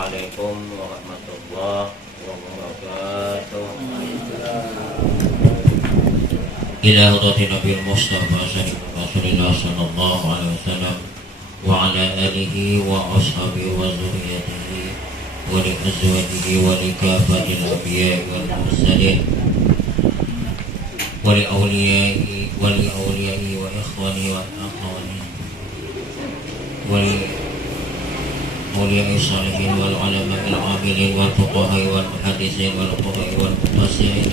Assalamualaikum warahmatullahi wabarakatuh. Ila hadratin Nabil Mustafa Rasulullah sallallahu alaihi wasallam wa ala alihi wa ashabihi wa zurriyyatihi wa li azwajihi wa li kafatil anbiya'i wal mursalin wa li awliya'i wa ikhwani wa akhwani wa li awliya'i salihin wal ulama'il amilin wal fuqaha'i wal muhaddisin wal qurra'i wal mufassirin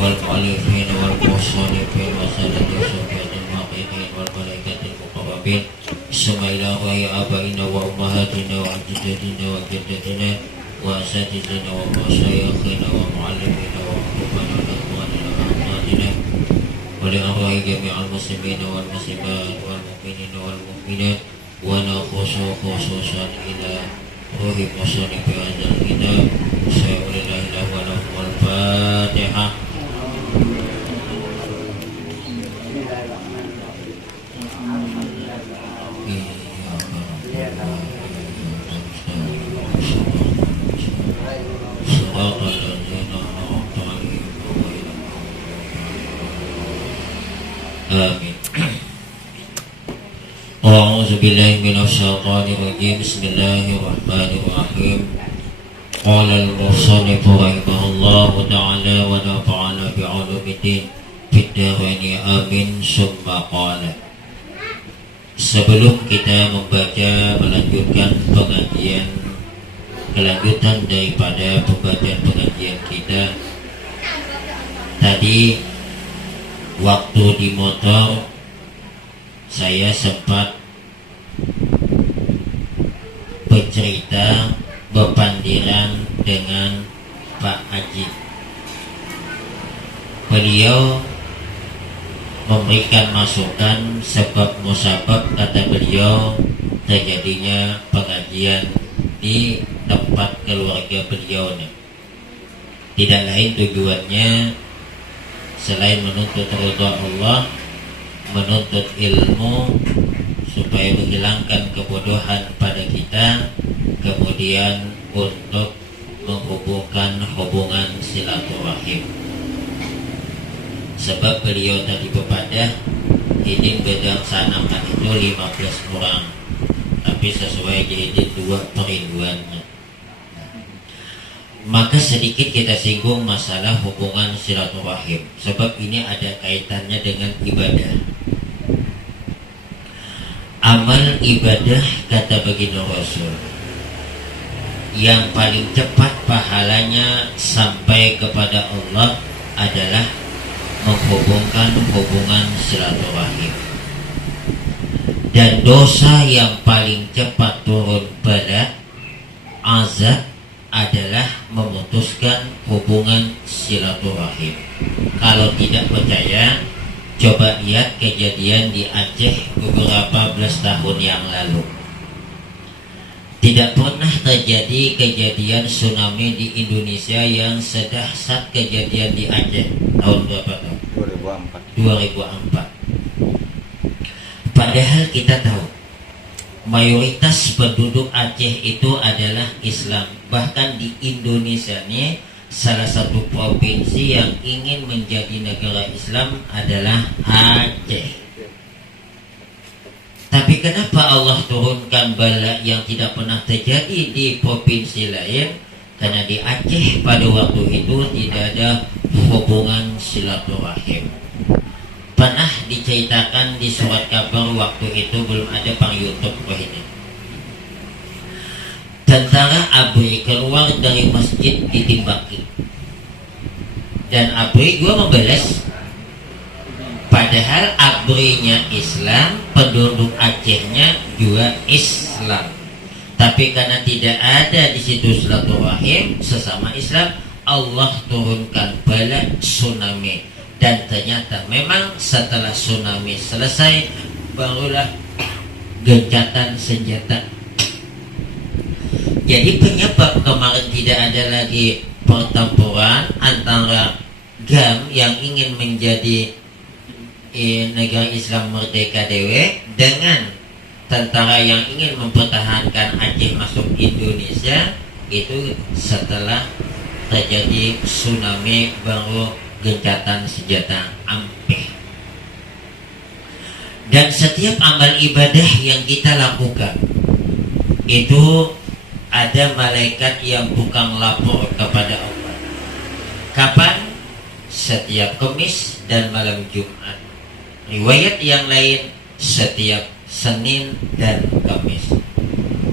wal mu'allifin wal musannifin wa sanadi sufiyatil muhaqqiqin wal malaikatil muqarrabin summa ila abaina wa ummahatina wa ajdadina wa jaddatina wa asatidina wa masyayikhina wa mu'allimina wa akhwana wa akhwanina wa akhwatina wa li arwahi jami'al muslimina wal muslimat wal mu'minina wal mu'minat wa nakhusu khususan ila ruhi musannif hadzal kitab sayyidina wa lahul fatihah. Amin. A'udzu billahi minasy syaithanir rajim. Bismillahirrahmanirrahim. Qala al-musannif rahimahullahu ta'ala wa nafa'ana bi'ulumiddin fid dharain amin. Summa qala. Sebelum kita melanjutkan kelanjutan daripada pengajian kita tadi, waktu di motor saya sempat bercerita berpandiran dengan Pak Haji. Beliau memberikan masukan sebab musabab, kata beliau, terjadinya pengajian di tempat keluarga beliau nih. Tidak lain tujuannya selain menuntut ridha Allah, menuntut ilmu supaya menghilangkan kebodohan pada kita, kemudian untuk menghubungkan hubungan silaturahim. Sebab beliau tadi bepadah izin bedang sanakan itu 15 orang, tapi sesuai izin 2 peribuannya. Maka sedikit kita singgung masalah hubungan silaturahim, sebab ini ada kaitannya dengan ibadah. Amal ibadah, kata baginda Rasul, yang paling cepat pahalanya sampai kepada Allah adalah menghubungkan hubungan silaturahim. Dan dosa yang paling cepat turun bala, azab, adalah memutuskan hubungan silaturahim. Kalau tidak percaya, coba lihat kejadian di Aceh beberapa belas tahun yang lalu. Tidak pernah terjadi kejadian tsunami di Indonesia yang sedahsyat kejadian di Aceh tahun berapa? 2004. Padahal kita tahu mayoritas penduduk Aceh itu adalah Islam. Bahkan di Indonesia ini salah satu provinsi yang ingin menjadi negara Islam adalah Aceh. Tapi kenapa Allah turunkan bala yang tidak pernah terjadi di provinsi lain? Karena di Aceh pada waktu itu tidak ada hubungan silaturahim. Pernah diceritakan di surat kabar waktu itu belum ada pang YouTube ini. Tentara ABRI keluar dari masjid ditembaki, dan ABRI juga membalas. Padahal ABRI-nya Islam, penduduk Acehnya juga Islam. Tapi karena tidak ada di situ silaturahim sesama Islam, Allah turunkan bala tsunami. Dan ternyata memang setelah tsunami selesai, barulah gencatan senjata. Jadi penyebab kemarin tidak ada lagi pertempuran antara GAM yang ingin menjadi negara Islam merdeka dewe dengan tentara yang ingin mempertahankan Aceh masuk Indonesia, itu setelah terjadi tsunami baru gencatan senjata ampeh. Dan setiap amal ibadah yang kita lakukan itu ada malaikat yang tukang lapor kepada Allah. Kapan? Setiap Kamis dan malam Jumat. Riwayat yang lain setiap Senin dan Kamis.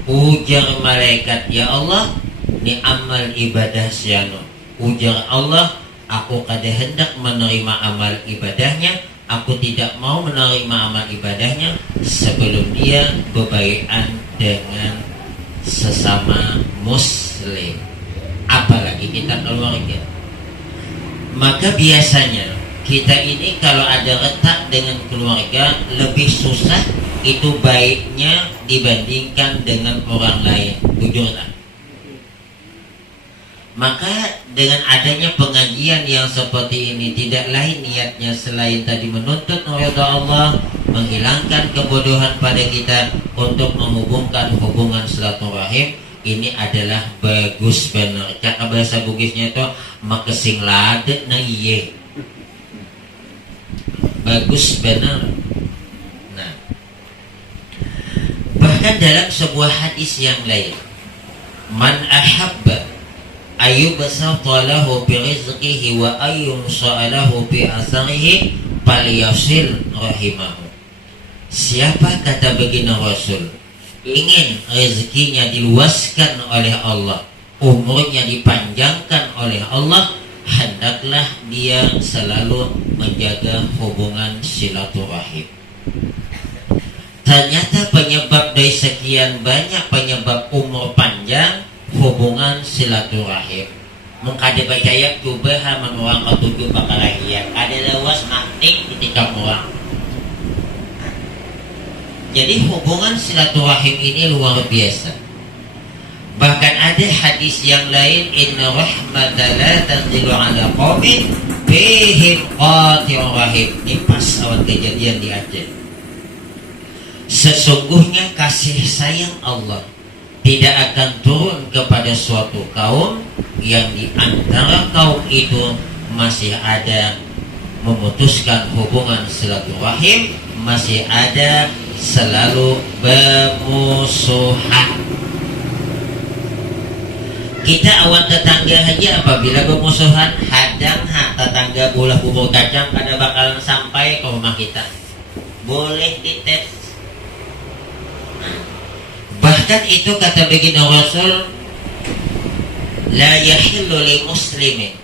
Ujar malaikat, ya Allah, ini amal ibadah siano. Ujar Allah, aku kada hendak menerima amal ibadahnya. Aku tidak mau menerima amal ibadahnya sebelum dia berbaikan dengan sesama muslim, apalagi kita keluarga. Maka biasanya kita ini kalau ada retak dengan keluarga lebih susah itu baiknya dibandingkan dengan orang lain. Jujur tak? Maka dengan adanya pengajian yang seperti ini tidak lain niatnya selain tadi menuntut ridha Allah, menghilangkan kebodohan pada kita untuk menghubungkan hubungan silaturahim. Ini adalah bagus benar. Cara bahasa Bugisnya itu makesing ladet na iye. Bagus benar. Nah, bahkan dalam sebuah hadis yang lain, man ahabba ayyubsata lahu bi rizqihi wa ayyumsa'alahu bi asarihi falyasil rahimahu. Siapa, kata baginda Rasul, ingin rezekinya diluaskan oleh Allah, umurnya dipanjangkan oleh Allah, hendaklah dia selalu menjaga hubungan silaturahim. Ternyata penyebab dari sekian banyak penyebab umur panjang, hubungan silaturahim. Mengkade percaya kubaha menuang ketujuh bakalahian. Ada lawas mati ketika muang. Jadi hubungan silaturahim ini luar biasa. Bahkan ada hadis yang lain, inna rahmata la tanzilu ala qaumin bihim qati'ur rahim. Ini pas awal kejadian di Aceh. Sesungguhnya kasih sayang Allah tidak akan turun kepada suatu kaum yang di antara kaum itu masih ada memutuskan hubungan silaturahim, masih ada selalu bermusuhan. Kita awan tetangga aja apabila bermusuhan, hadang hak tetangga bola bubur kacang kada bakalan sampai ke rumah kita. Boleh dites. Bahkan itu kata baginda Rasul, la yahillu li muslimin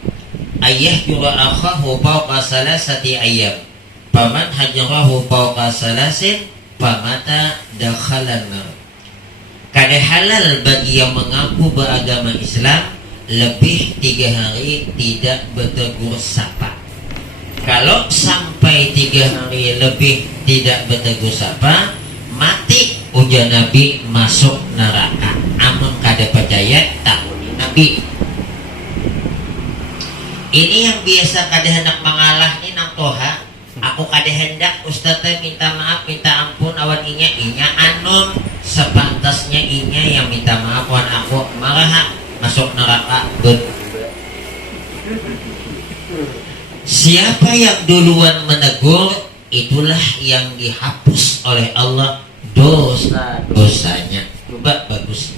ayyahjura akhahu fawqa salasati ayyam faman hajarahu fawqa salasin famata dakhalan nar. Kada halal bagi yang mengaku beragama Islam lebih 3 hari tidak bertegur sapa. Kalau sampai 3 hari lebih tidak bertegur sapa, mati, ujar Nabi, masuk neraka. Amun kada percaya takut Nabi. Ini yang biasa kada hendak mengalah ni nang toha. Aku kada hendak Ustaz minta maaf, minta ampun awan inya anum sepantasnya inya yang minta maaf awan aku marah masuk neraka. Siapa yang duluan menegur, itulah yang dihapus oleh Allah dosa-dosanya. Coba bagus.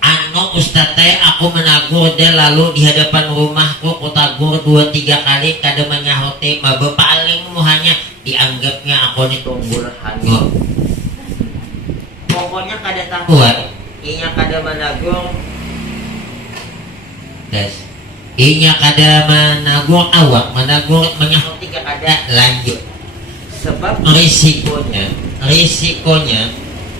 Ano Ustaz aku menagur dia lalu di hadapan rumahku, aku tagur 2-3 kali kada menyahote, mabe paling muhanya dianggapnya aku ni tunggul hango. Pokoknya kada tahuan, inya kada menagur. Des. Inya kada menagur awak, menagur menyahote kada lanjut. Sebab risikonya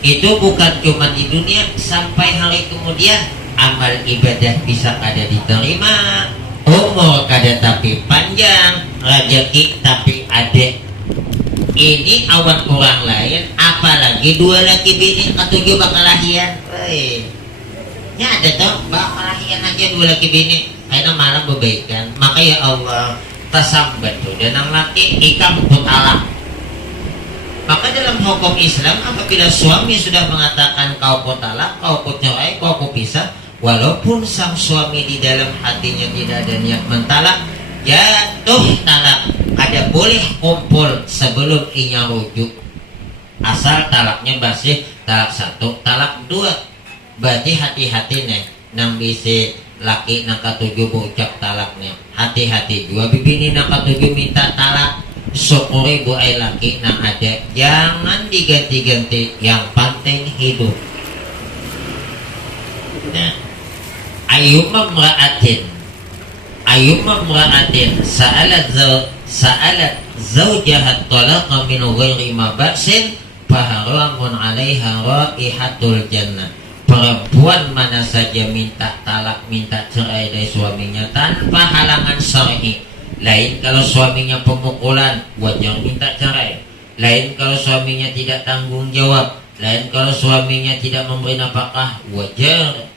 itu bukan cuma di dunia, sampai hari kemudian amal ibadah bisa kada diterima, umur kada tapi panjang, rezeki tapi ada. Ini awan orang lain, apalagi 2 laki bini ketujuh bakalahian. Ya ada toh bakalahian aja 2 laki bini, karena malam berbaikan. Maka ya Allah tasambat tuh dan nang laki ikam putalak. Maka dalam hukum Islam apabila suami sudah mengatakan kau talak, kau cerai, kau pisah, walaupun sang suami di dalam hatinya tidak ada niat mentalak, jatuh talak, kada boleh kumpul sebelum inya rujuk. Asal talaknya masih talak 1, talak 2. Berarti hati-hati nih nang bisi laki nang katujuh berucap talaknya. Hati-hati juga bibini nang katujuh minta talak. Syukuri bu ay laki nang ada, jangan diganti-ganti, yang penting hidup. Nah, ayyuma mra'atin sa'alat zawjaha talaqa min ghairi ma ba'sin faharamun 'alaiha raihatul jannah. Perempuan mana saja minta talak, minta cerai dari suaminya tanpa halangan syar'i. Lain kalau suaminya pemukulan, wajar minta cerai. Lain kalau suaminya tidak tanggung jawab. Lain kalau suaminya tidak memberi nafkah, wajar.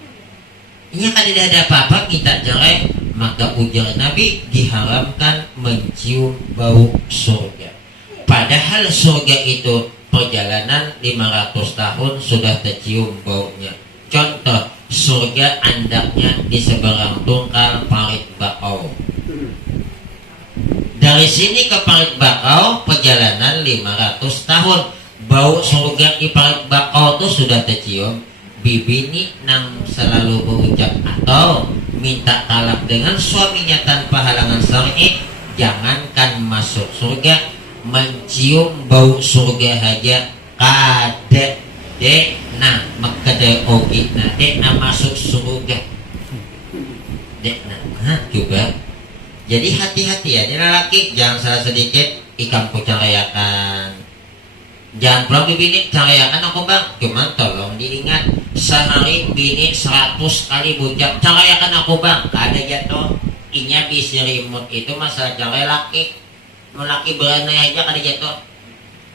Ini kan tidak ada apa-apa minta cerai. Maka ujar Nabi, diharamkan mencium bau surga. Padahal surga itu perjalanan 500 tahun sudah tercium baunya. Contoh, surga andaknya di seberang tungkal parit bakau. Dari sini ke parit bakau perjalanan 500 tahun. Bau surga di parit bakau itu sudah tercium. Bibi ini nang selalu berucap atau minta talak dengan suaminya tanpa halangan syar'i, jangankan masuk surga, mencium bau surga aja kada dek nah makade ogi nah dek nah masuk surga dek nah juga. Jadi hati-hati ya, ini laki jangan salah sedikit ikan pucarayakan. Jangan pulang di bini carayakan aku bang, cuman tolong diingat sehari bini 100 kali bucap carayakan aku bang, ada jatuh inya bisi remote itu masalah carai laki. Laki berani aja kada jatuh.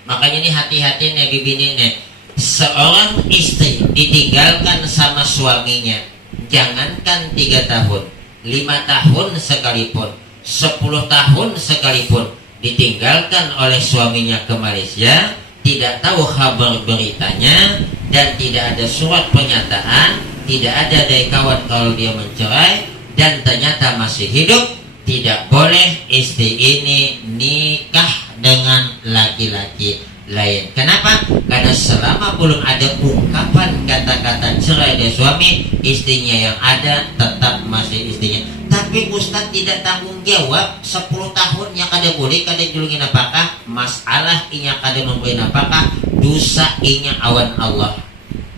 Makanya nih hati-hati nih bini nih. Seorang istri ditinggalkan sama suaminya, jangankan 3 tahun, 5 tahun sekalipun, 10 tahun sekalipun, ditinggalkan oleh suaminya ke Malaysia, tidak tahu kabar beritanya, dan tidak ada surat pernyataan, tidak ada dari kawan kalau dia mencerai, dan ternyata masih hidup, tidak boleh istri ini nikah dengan laki-laki lain. Kenapa? Karena selama belum ada ungkapan kata-kata cerai dari suami, istrinya yang ada tetap masih istrinya. Tapi Ustaz tidak tanggung jawab, 10 tahun yang kada boleh kada julungi napakah, masalah inya kada memberi napakah, dosa inya awan Allah.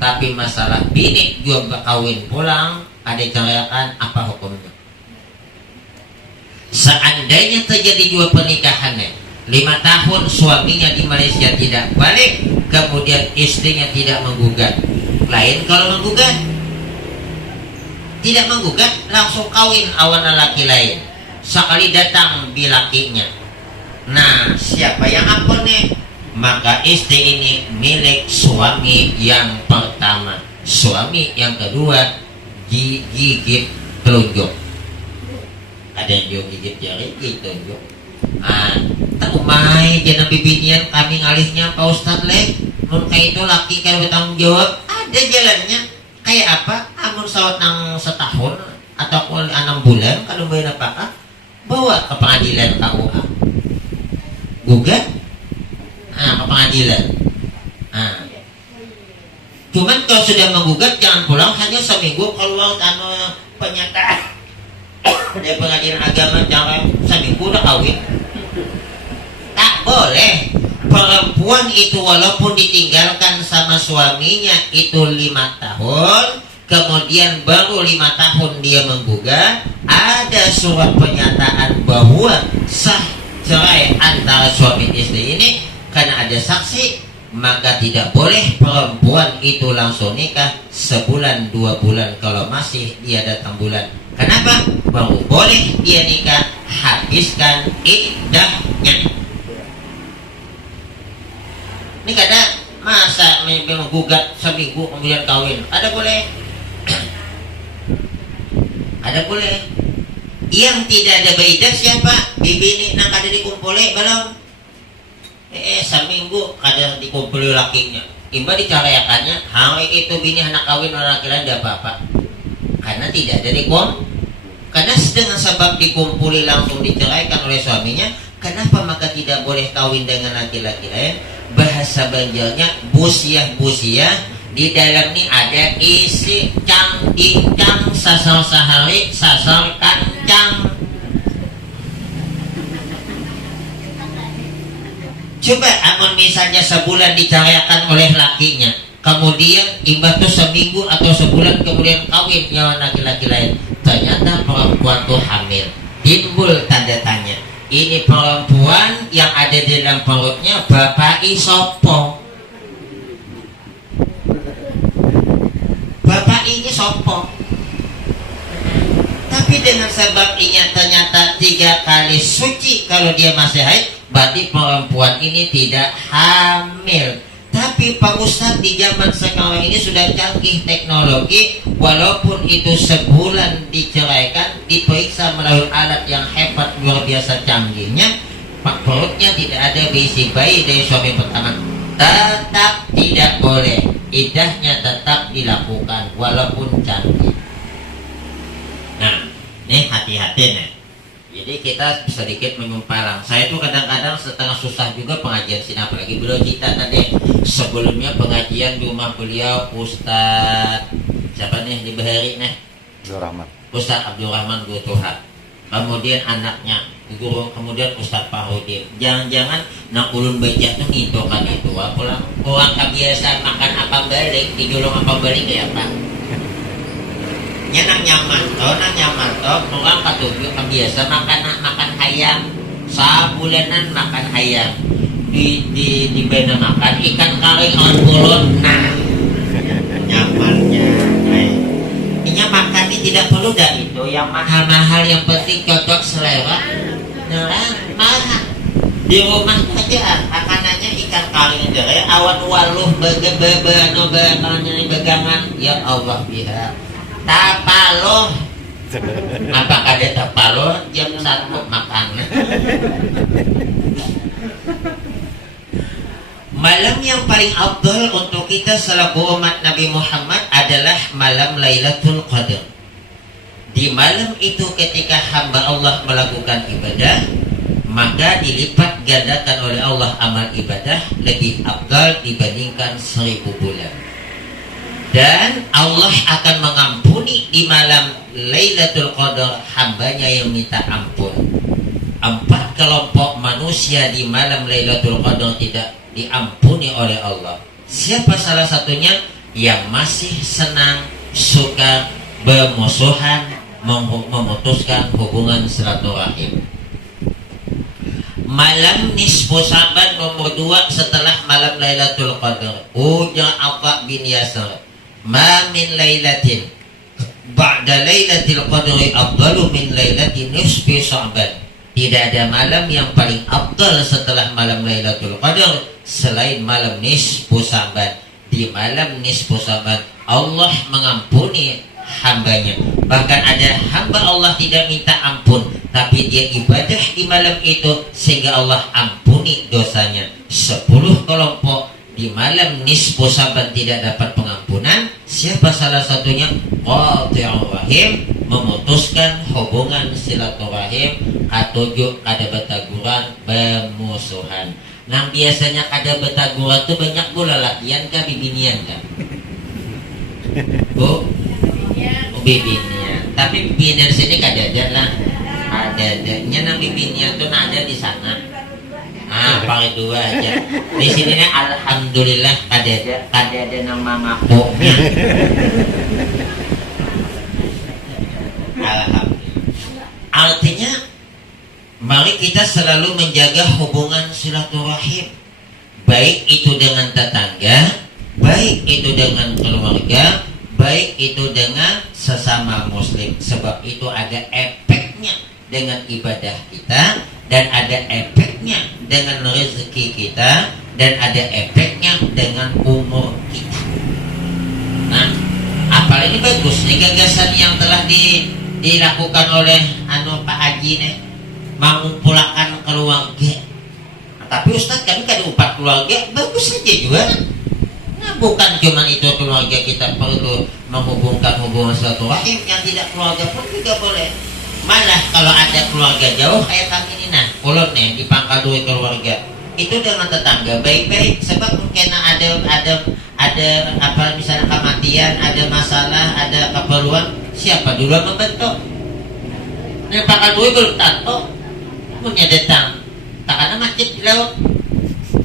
Tapi masalah bini juga kawin pulang ada ceraikan, apa hukumnya? Seandainya terjadi dua pernikahannya 5 tahun suaminya di Malaysia tidak balik, kemudian istrinya tidak menggugat. Lain kalau menggugat, tidak menggugat langsung kawin awan laki lain. Sekali datang di lakinya. Nah, siapa yang apa nih? Maka istri ini milik suami yang pertama. Suami yang kedua gigit telunjuk. Ada yang juga gigit jari, gigit telunjuk. Tak umai jangan bibinian kami ngalihnya Pak Ustadz leh. Mun kayak itu laki kayak bertanggung jawab, ada jalannya. Kayak apa? Amun sawat nang setahun atau 6 bulan kalau bayar apakah bawa ke pengadilan KUA, gugat ke pengadilan. Cuman kalau sudah menggugat jangan pulang hanya seminggu. Kalau pernyataan dari pengadilan agama jangan seminggu udah kawin. Tak boleh. Perempuan itu walaupun ditinggalkan sama suaminya itu 5 tahun, kemudian baru 5 tahun dia menggugat, ada surat pernyataan bahwa sah cerai antara suami istri ini karena ada saksi, maka tidak boleh perempuan itu langsung nikah sebulan 2 bulan kalau masih dia datang bulan. Kenapa? Baru boleh dia nikah, habiskan iddahnya. Ini kada masa menggugat seminggu kemudian kawin. Ada boleh. Ada boleh. Yang tidak ada baidah siapa? Bibini nang kada dikumpuli belum? Seminggu kada dikumpuli lakinya. Imba dicarayakannya, hawe itu bini anak kawin orang laki-laki ada apa-apa. Karena tidak ada karena dengan sebab dikumpuli langsung diceraikan oleh suaminya. Kenapa maka tidak boleh kawin dengan laki-laki lain? Bahasa Banjarnya busiah-busiah. Di dalam ini ada isi cang incang sasar sahari sasar kancang. Coba amun misalnya sebulan diceraikan oleh lakinya, kemudian imbah tuh seminggu atau sebulan kemudian kawin nyawa laki-laki lain, ternyata perempuan tuh hamil. Timbul tanda tanya, ini perempuan yang ada di dalam perutnya bapak sopo? Bapak ini sopo? Tapi dengan sebab ini ternyata 3 kali suci kalau dia masih haid, berarti perempuan ini tidak hamil. Tapi Pak Ustadz, di zaman sekarang ini sudah canggih teknologi. Walaupun itu sebulan diceraikan, diperiksa melalui alat yang hebat luar biasa canggihnya, pak perutnya tidak ada berisi bayi dari suami pertama, tetap tidak boleh. Iddahnya tetap dilakukan walaupun canggih. Nah, ini hati-hati nih. Jadi kita sedikit menyumpalang. Saya tuh kadang-kadang setengah susah juga pengajian sini, apalagi beliau kita tadi sebelumnya pengajian di rumah beliau Ustadz siapa nih di Bahari nih? Abdurrahman. Ustadz Abdurrahman Gutuha. Kemudian anaknya guru, kemudian Ustadz Farudin. Jangan-jangan nak ulun baca tuh ngintokan itu. Orang kebiasaan makan apa balik, digulung apa balik ya Pak? Nang nyaman toh orang katuju kebiasa makan ayam, sabulanan makan ayam, di bena makan ikan kari on bulun. Nah nyamannya ini makan ini tidak perlu dah itu yang mahal-mahal, yang penting cocok selera. Nah mahal di rumah aja makanannya ikan kari aja, awan waluh begangan ya Allah biha tapaloh. Apakah dia tapaloh jam 1 makan? Malam yang paling afdal untuk kita selaku umat Nabi Muhammad adalah malam Lailatul Qadar. Di malam itu ketika hamba Allah melakukan ibadah, maka dilipat gandakan oleh Allah amal ibadah lebih afdal dibandingkan 1000 bulan. Dan Allah akan mengampuni di malam Lailatul Qadar hambanya yang minta ampun. 4 kelompok manusia di malam Lailatul Qadar tidak diampuni oleh Allah. Siapa salah satunya? Yang masih senang, suka bermusuhan, memutuskan hubungan silaturahim. Malam nisfu Sa'ban nomor 2 setelah malam Lailatul Qadar. Ujar Atha bin Yasar, ma min lailatin ba'da lailatul qadri afdalu min lailatin nisfi Sa'ban. Tidak ada malam yang paling afdal setelah malam Lailatul Qadar selain malam nisfu Sa'ban. Di malam nisfu Sa'ban Allah mengampuni hambanya. Bahkan ada hamba Allah tidak minta ampun, tapi dia ibadah di malam itu sehingga Allah ampuni dosanya. 10 kelompok di malam nisfu Sa'ban tidak dapat pengampunan. Siapa salah satunya? Qati'ur rahim, memutuskan hubungan silaturahim, katujuh kada betaguran, bermusuhan. Nah biasanya kada betaguran tuh banyak pula lakian kah bibinian kah? Bu? Bibinian. Tapi bibinian sini kada ada lah. Ada. Nang bibinian tuh ada di sana. Ah, pakai 2 aja. Di sini nih alhamdulillah ada nama ngapoknya. Alhamdulillah. Artinya mari kita selalu menjaga hubungan silaturahim, baik itu dengan tetangga, baik itu dengan keluarga, baik itu dengan sesama muslim. Sebab itu ada efeknya dengan ibadah kita, dan ada efeknya dengan rezeki kita, dan ada efeknya dengan umur kita. Nah, apalagi bagus nih gagasan yang telah dilakukan oleh Pak Haji nih, mengumpulkan keluarga. Nah, tapi Ustaz kami kada 4 keluarga, bagus saja juga. Nah, bukan cuma itu keluarga kita perlu menghubungkan hubungan silaturahim, yang tidak keluarga pun juga boleh. Malah kalau ada keluarga jauh kayak kami ini nah, ulun nih di Pangkal Duri keluarga itu dengan tetangga baik-baik, sebab mungkin ada apa misalnya kematian, ada masalah, ada keperluan, siapa dulu yang membentuk? Nah, Pangkal Duri belum tato punya datang tak ada masjid di laut.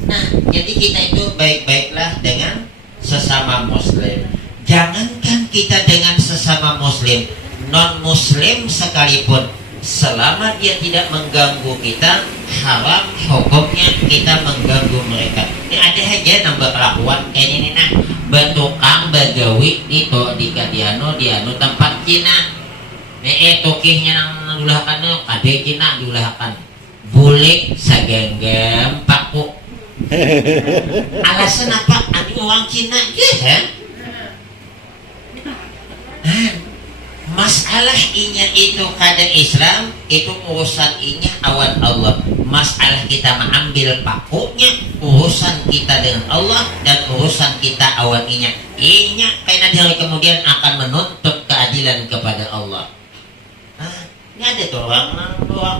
Nah, jadi kita itu baik-baiklah dengan sesama muslim. Jangankan kita dengan sesama muslim, non muslim sekalipun, selama dia tidak mengganggu kita, haram hukumnya kita mengganggu mereka. Ini ada aja nambah kelakuan kayak ini nah, bentukang bagawi itu di kadiano dianu tempat Cina. Tokihnya nang dulahakan kade Cina dulahakan. Bulik sagenggam paku. Alasan apa? Ani orang Cina ya? Masalah inya itu kada Islam, itu urusan inya awan Allah. Masalah kita mengambil pakunya, urusan kita dengan Allah, dan urusan kita awan inya. Inya karena dia kemudian akan menuntut keadilan kepada Allah. Ini ada tuh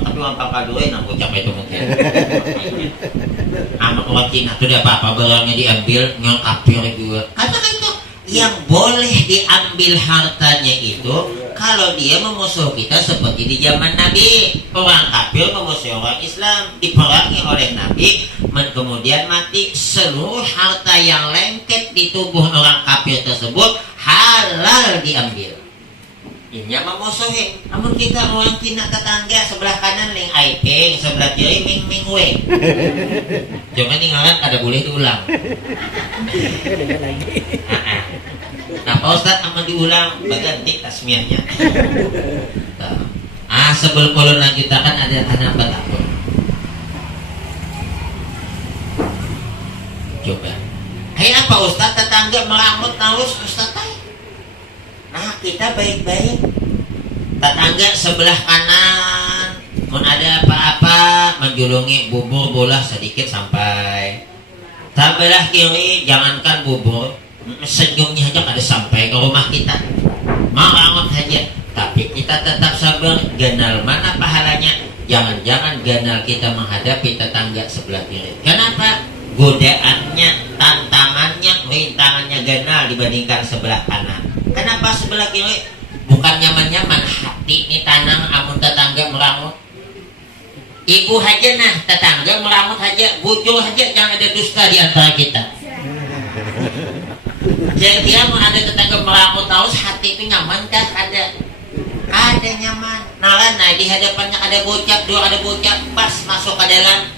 tapi orang Pangkal Duri yang bocah itu mungkin. Anak orang Cina tuh dia apa-apa barangnya diambil, nyong kapir juga. Katakan itu yang boleh diambil hartanya itu kalau dia memusuh kita seperti di zaman Nabi. Orang kafir memusuh orang Islam, diperangi oleh Nabi, kemudian mati. Seluruh harta yang lengket di tubuh orang kafir tersebut halal diambil. Ini memusuhi. Namun kita orang Cina tetangga sebelah kanan ling aiping, sebelah kiri ming ming we. Jangan tinggalan kada boleh diulang. Nah Pak Ustadz aman diulang berganti tasmiahnya. Sebelum ulun lanjutkan ada apa takut? Coba. Hai apa Ustadz tetangga meramut naus Ustadz? Nah kita baik-baik. Tetangga sebelah kanan mun ada apa-apa menjulungi bubur bola sedikit sampai. Sebelah kiri jangankan bubur, senyumnya aja kada sampai ke rumah kita. Meramut saja. Tapi kita tetap sabar. Ganal mana pahalanya? Jangan-jangan ganal kita menghadapi tetangga sebelah kiri. Kenapa? Godaannya, tantangannya, rintangannya ganal dibandingkan sebelah kanan. Kenapa sebelah kiri? Bukan nyaman-nyaman hati ini tanang amun tetangga meramut. Ibu aja nah, tetangga meramut aja, bujur aja, jangan ada dusta di antara kita. Jadi dia mau ada tetangga meramut tahu hati itu nyaman kah? Ada nyaman. Nah di hadapannya ada bocah, dua ada bocah, pas masuk ke dalam.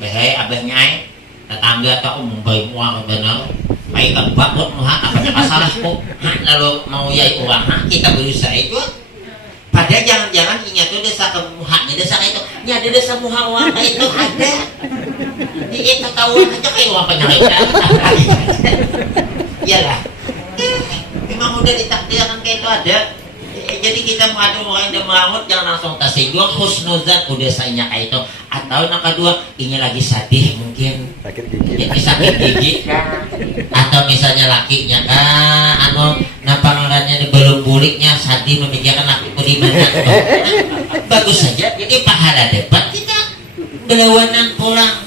Bahaya abahnya tetangga tak memberi uang benar. Baik kan buat muha apanya masalahku. Lalu mau yai uang kita berusaha itu. Padahal jangan-jangan inya tuh desa ke muhanya desa itu. Nya ada desa muha uang itu ada. Itu tahu aja kayak uang penyalikan. Iyalah. Memang udah ditakdirkan kayak itu ada. Jadi kita mengadu orang yang meramut jangan langsung tersinggung, husnuzan udah saya kayak itu. Atau yang kedua ini lagi sedih mungkin sakit gigi atau misalnya lakinya namparannya belum buliknya sedih memikirkan lakiku di mana. Bagus saja jadi pahala depan kita belawanan pulang.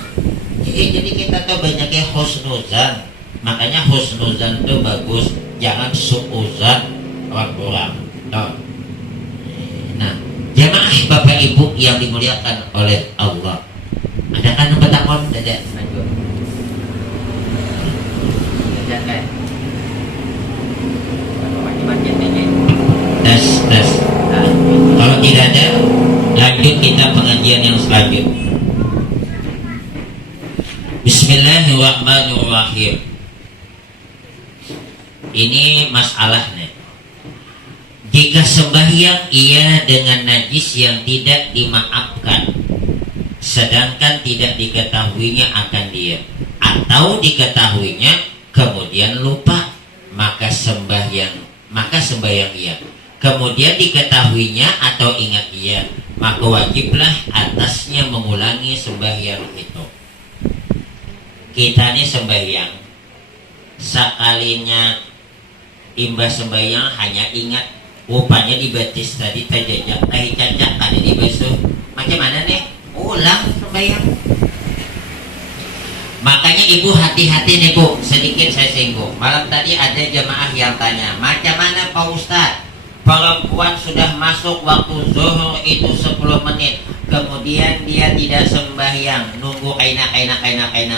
Jadi kita tuh banyaknya husnuzan. Makanya husnuzan tuh bagus, jangan suuzan orang-orang. Nah, jemaah Bapak Ibu yang dimuliakan oleh Allah, ada kan yang bertakon dada maju. Tes. Kalau tidak ada, lanjut kita pengajian yang selanjutnya. Bismillahirrahmanirrahim. Ini masalahnya. Jika sembahyang ia dengan najis yang tidak dimaafkan, sedangkan tidak diketahuinya akan dia, atau diketahuinya kemudian lupa, maka sembahyang ia. Kemudian diketahuinya atau ingat ia, maka wajiblah atasnya mengulangi sembahyang itu. Kita ini sembahyang Sekalinya imbas sembahyang hanya ingat rupanya di batis tadi tajajak tahi cacak ada di basuh. Macam mana nih? Ulang sembahyang. Makanya ibu hati-hati nih bu, sedikit saya singgung. Malam tadi ada jemaah yang tanya, macam mana Pak Ustadz? Perempuan sudah masuk waktu zuhur itu 10 menit, kemudian dia tidak sembahyang, nunggu kaina.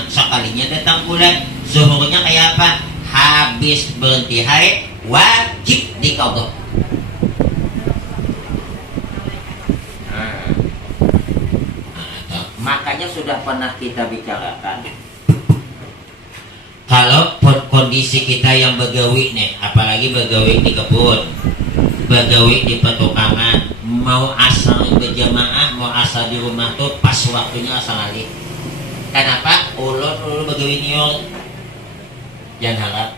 Sekalinya datang bulan, zuhurnya kayak apa? Habis berhenti haid, wajib diqadha. Makanya sudah pernah kita bicarakan, kalau kondisi kita yang begawi nih, apalagi begawi di kebun, begawi di petukangan, mau asal berjamaah, mau asal di rumah tuh pas waktunya asal alih. Kenapa? Ulun begawi nior jangan harap.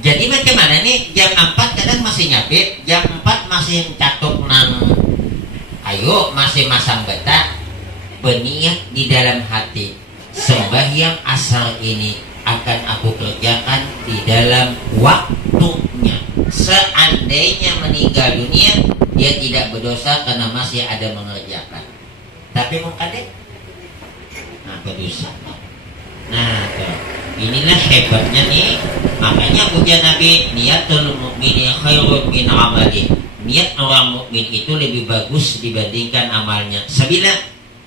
Jadi macam mana nih, jam 4 kadang masih nyapit, jam 4 masih catuk nang ayo, masih masang betah, berniat di dalam hati, sembahyang asar ini akan aku kerjakan di dalam waktunya. Seandainya meninggal dunia, dia tidak berdosa karena masih ada mengerjakan. Tapi mukadek, berdosa. Nah, inilah hebatnya nih. Makanya ujian Nabi, niatul mu'mini khairun min amali. Niat orang mukmin itu lebih bagus dibandingkan amalnya. Sabila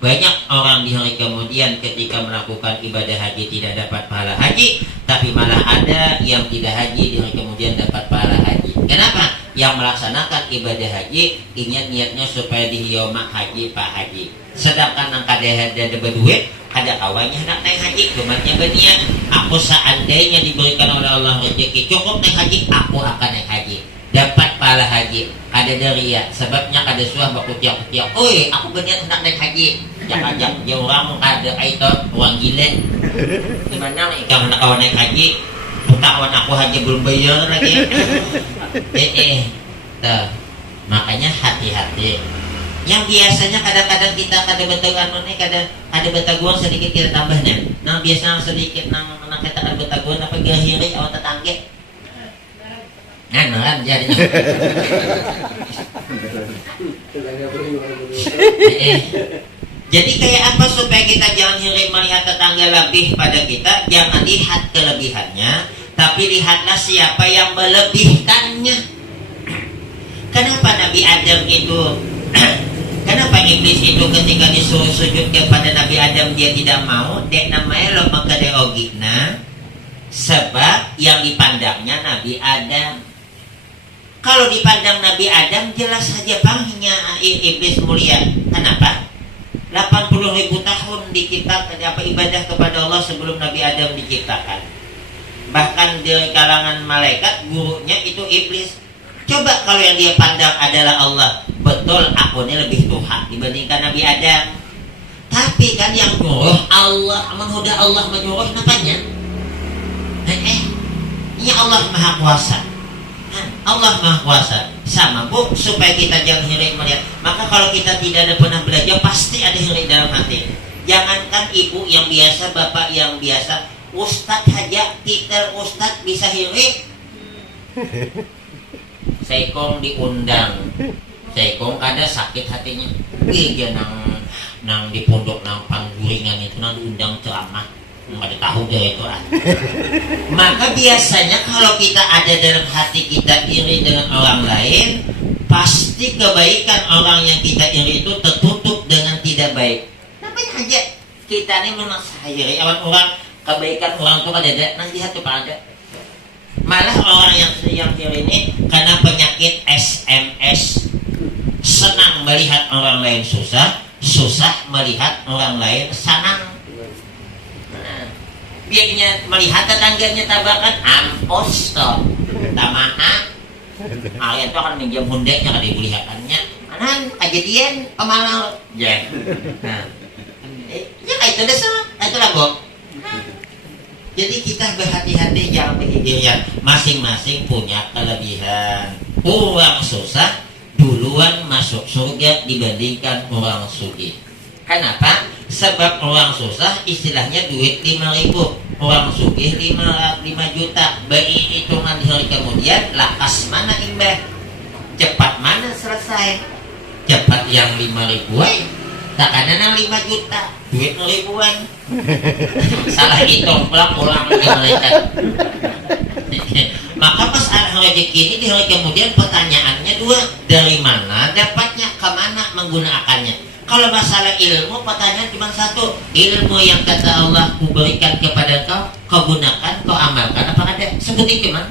banyak orang di hari kemudian ketika melakukan ibadah haji tidak dapat pahala haji, tapi malah ada yang tidak haji di hari kemudian dapat pahala haji. Kenapa? Yang melaksanakan ibadah haji ingat niatnya supaya dihioma haji Pak Haji. Sedangkan yang kada berduit, ada kawannya hendak naik haji, gematnya berniat, aku seandainya diberikan oleh Allah rezeki cukup naik haji, aku akan naik haji, dapat pahala haji. Ada dari ya, sebabnya kada suah baku tiap-tiap, oi aku berniat hendak naik haji, jangan ya orang kada itu uang gila. Gimana nih kamu nak kawan naik haji, utang aku haji belum bayar lagi. Tuh. Makanya hati-hati. Yang biasanya kadang-kadang kita kada betaguan nih, kada betaguan sedikit kita tambahnya. Nah biasanya sedikit nang kita kada betaguan apa gahiri awak tetangga. Kan jadinya. Jadi kayak apa supaya kita jangan hiri melihat tetangga lebih pada kita, jangan lihat kelebihannya, tapi lihatlah siapa yang melebihkannya. Kenapa Nabi Adam itu kenapa iblis itu ketika disuruh sujud kepada Nabi Adam dia tidak mau? Dek namanya lo mengkadeogikna, sebab yang dipandangnya Nabi Adam. Kalau dipandang Nabi Adam jelas saja pangnya iblis mulia. Kenapa? 80.000 tahun diciptakan apa ibadah kepada Allah sebelum Nabi Adam diciptakan. Bahkan di kalangan malaikat gurunya itu iblis. Coba kalau yang dia pandang adalah Allah, betul aku ini lebih Tuhan dibandingkan Nabi Adam. Tapi kan yang nyuruh Allah, menghuda Allah menyuruh namanya. Ini Allah Maha Kuasa. Allah Maha Kuasa. Sama bu, supaya kita jangan hiri melihat. Maka kalau kita tidak ada pernah belajar, pasti ada hiri dalam hati. Jangankan ibu yang biasa, bapak yang biasa, ustadz aja, kita ustadz bisa hiri. Seikong diundang, Seikong kada sakit hatinya. Dia nang di pondok nang pangguringan itu nang diundang ceramah, ada tahu dia itu. Maka biasanya kalau kita ada dalam hati kita iri dengan orang lain, pasti kebaikan orang yang kita iri itu tertutup dengan tidak baik. Namanya aja kita ini memaksa iri orang kebaikan orang itu ada nanti hati pada. Malah orang yang iri ini karena penyakit SMS, senang melihat orang lain susah, susah melihat orang lain senang. Biarnya melihat tetangganya tabakan ampos toh tamaha kalian tuh akan minjam hundeknya kada dilihatannya anan kejadian pemalau ya. Nah ya kayak itu deh sama itu lah Bob. Jadi kita berhati-hati jangan berpikir masing-masing punya kelebihan. Orang susah duluan masuk surga dibandingkan orang sugih. Kenapa? Sebab orang susah istilahnya duit 5.000, orang sugih 5 juta. Bayi hitungan hari kemudian lakas mana imbah, cepat mana selesai. Cepat yang 5.000 tak kanan yang 5 juta duit ribuan. Salah hitung pulang di malaikat. Maka masalah rezeki ini di hari kemudian pertanyaannya dua, dari mana dapatnya, kemana menggunakannya. Kalau masalah ilmu, pertanyaan cuma satu, ilmu yang kata Allah ku berikan kepada kau gunakan, kau amalkan apa ada? Sebutin cuma.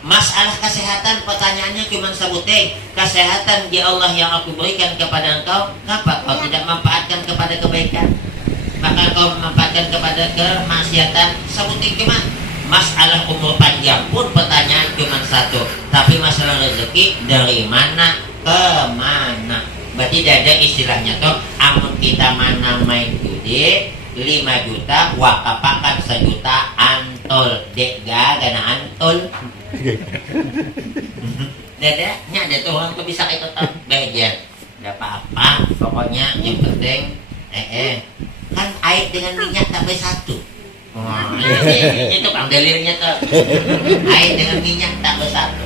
Masalah kesehatan, pertanyaannya cuma sebutin, kesehatan di Allah yang aku berikan kepada engkau, kenapa kau tidak manfaatkan kepada kebaikan, maka kau memanfaatkan kepada kemaksiatan? Sebutin cuma. Masalah umur panjang pun pertanyaan cuma satu, tapi masalah rezeki dari mana ke mana. Berarti tidak ada istilahnya toh, amun kita mana main judi 5 juta wakapakan 1 juta antol dek gana antol. Dadanya ada tuh orang tuh bisa itu toh bejer, tidak apa-apa pokoknya yang penting kan air dengan minyak sampai satu. Oh, itu kan dalilnya tuh, air dengan minyak tambah satu.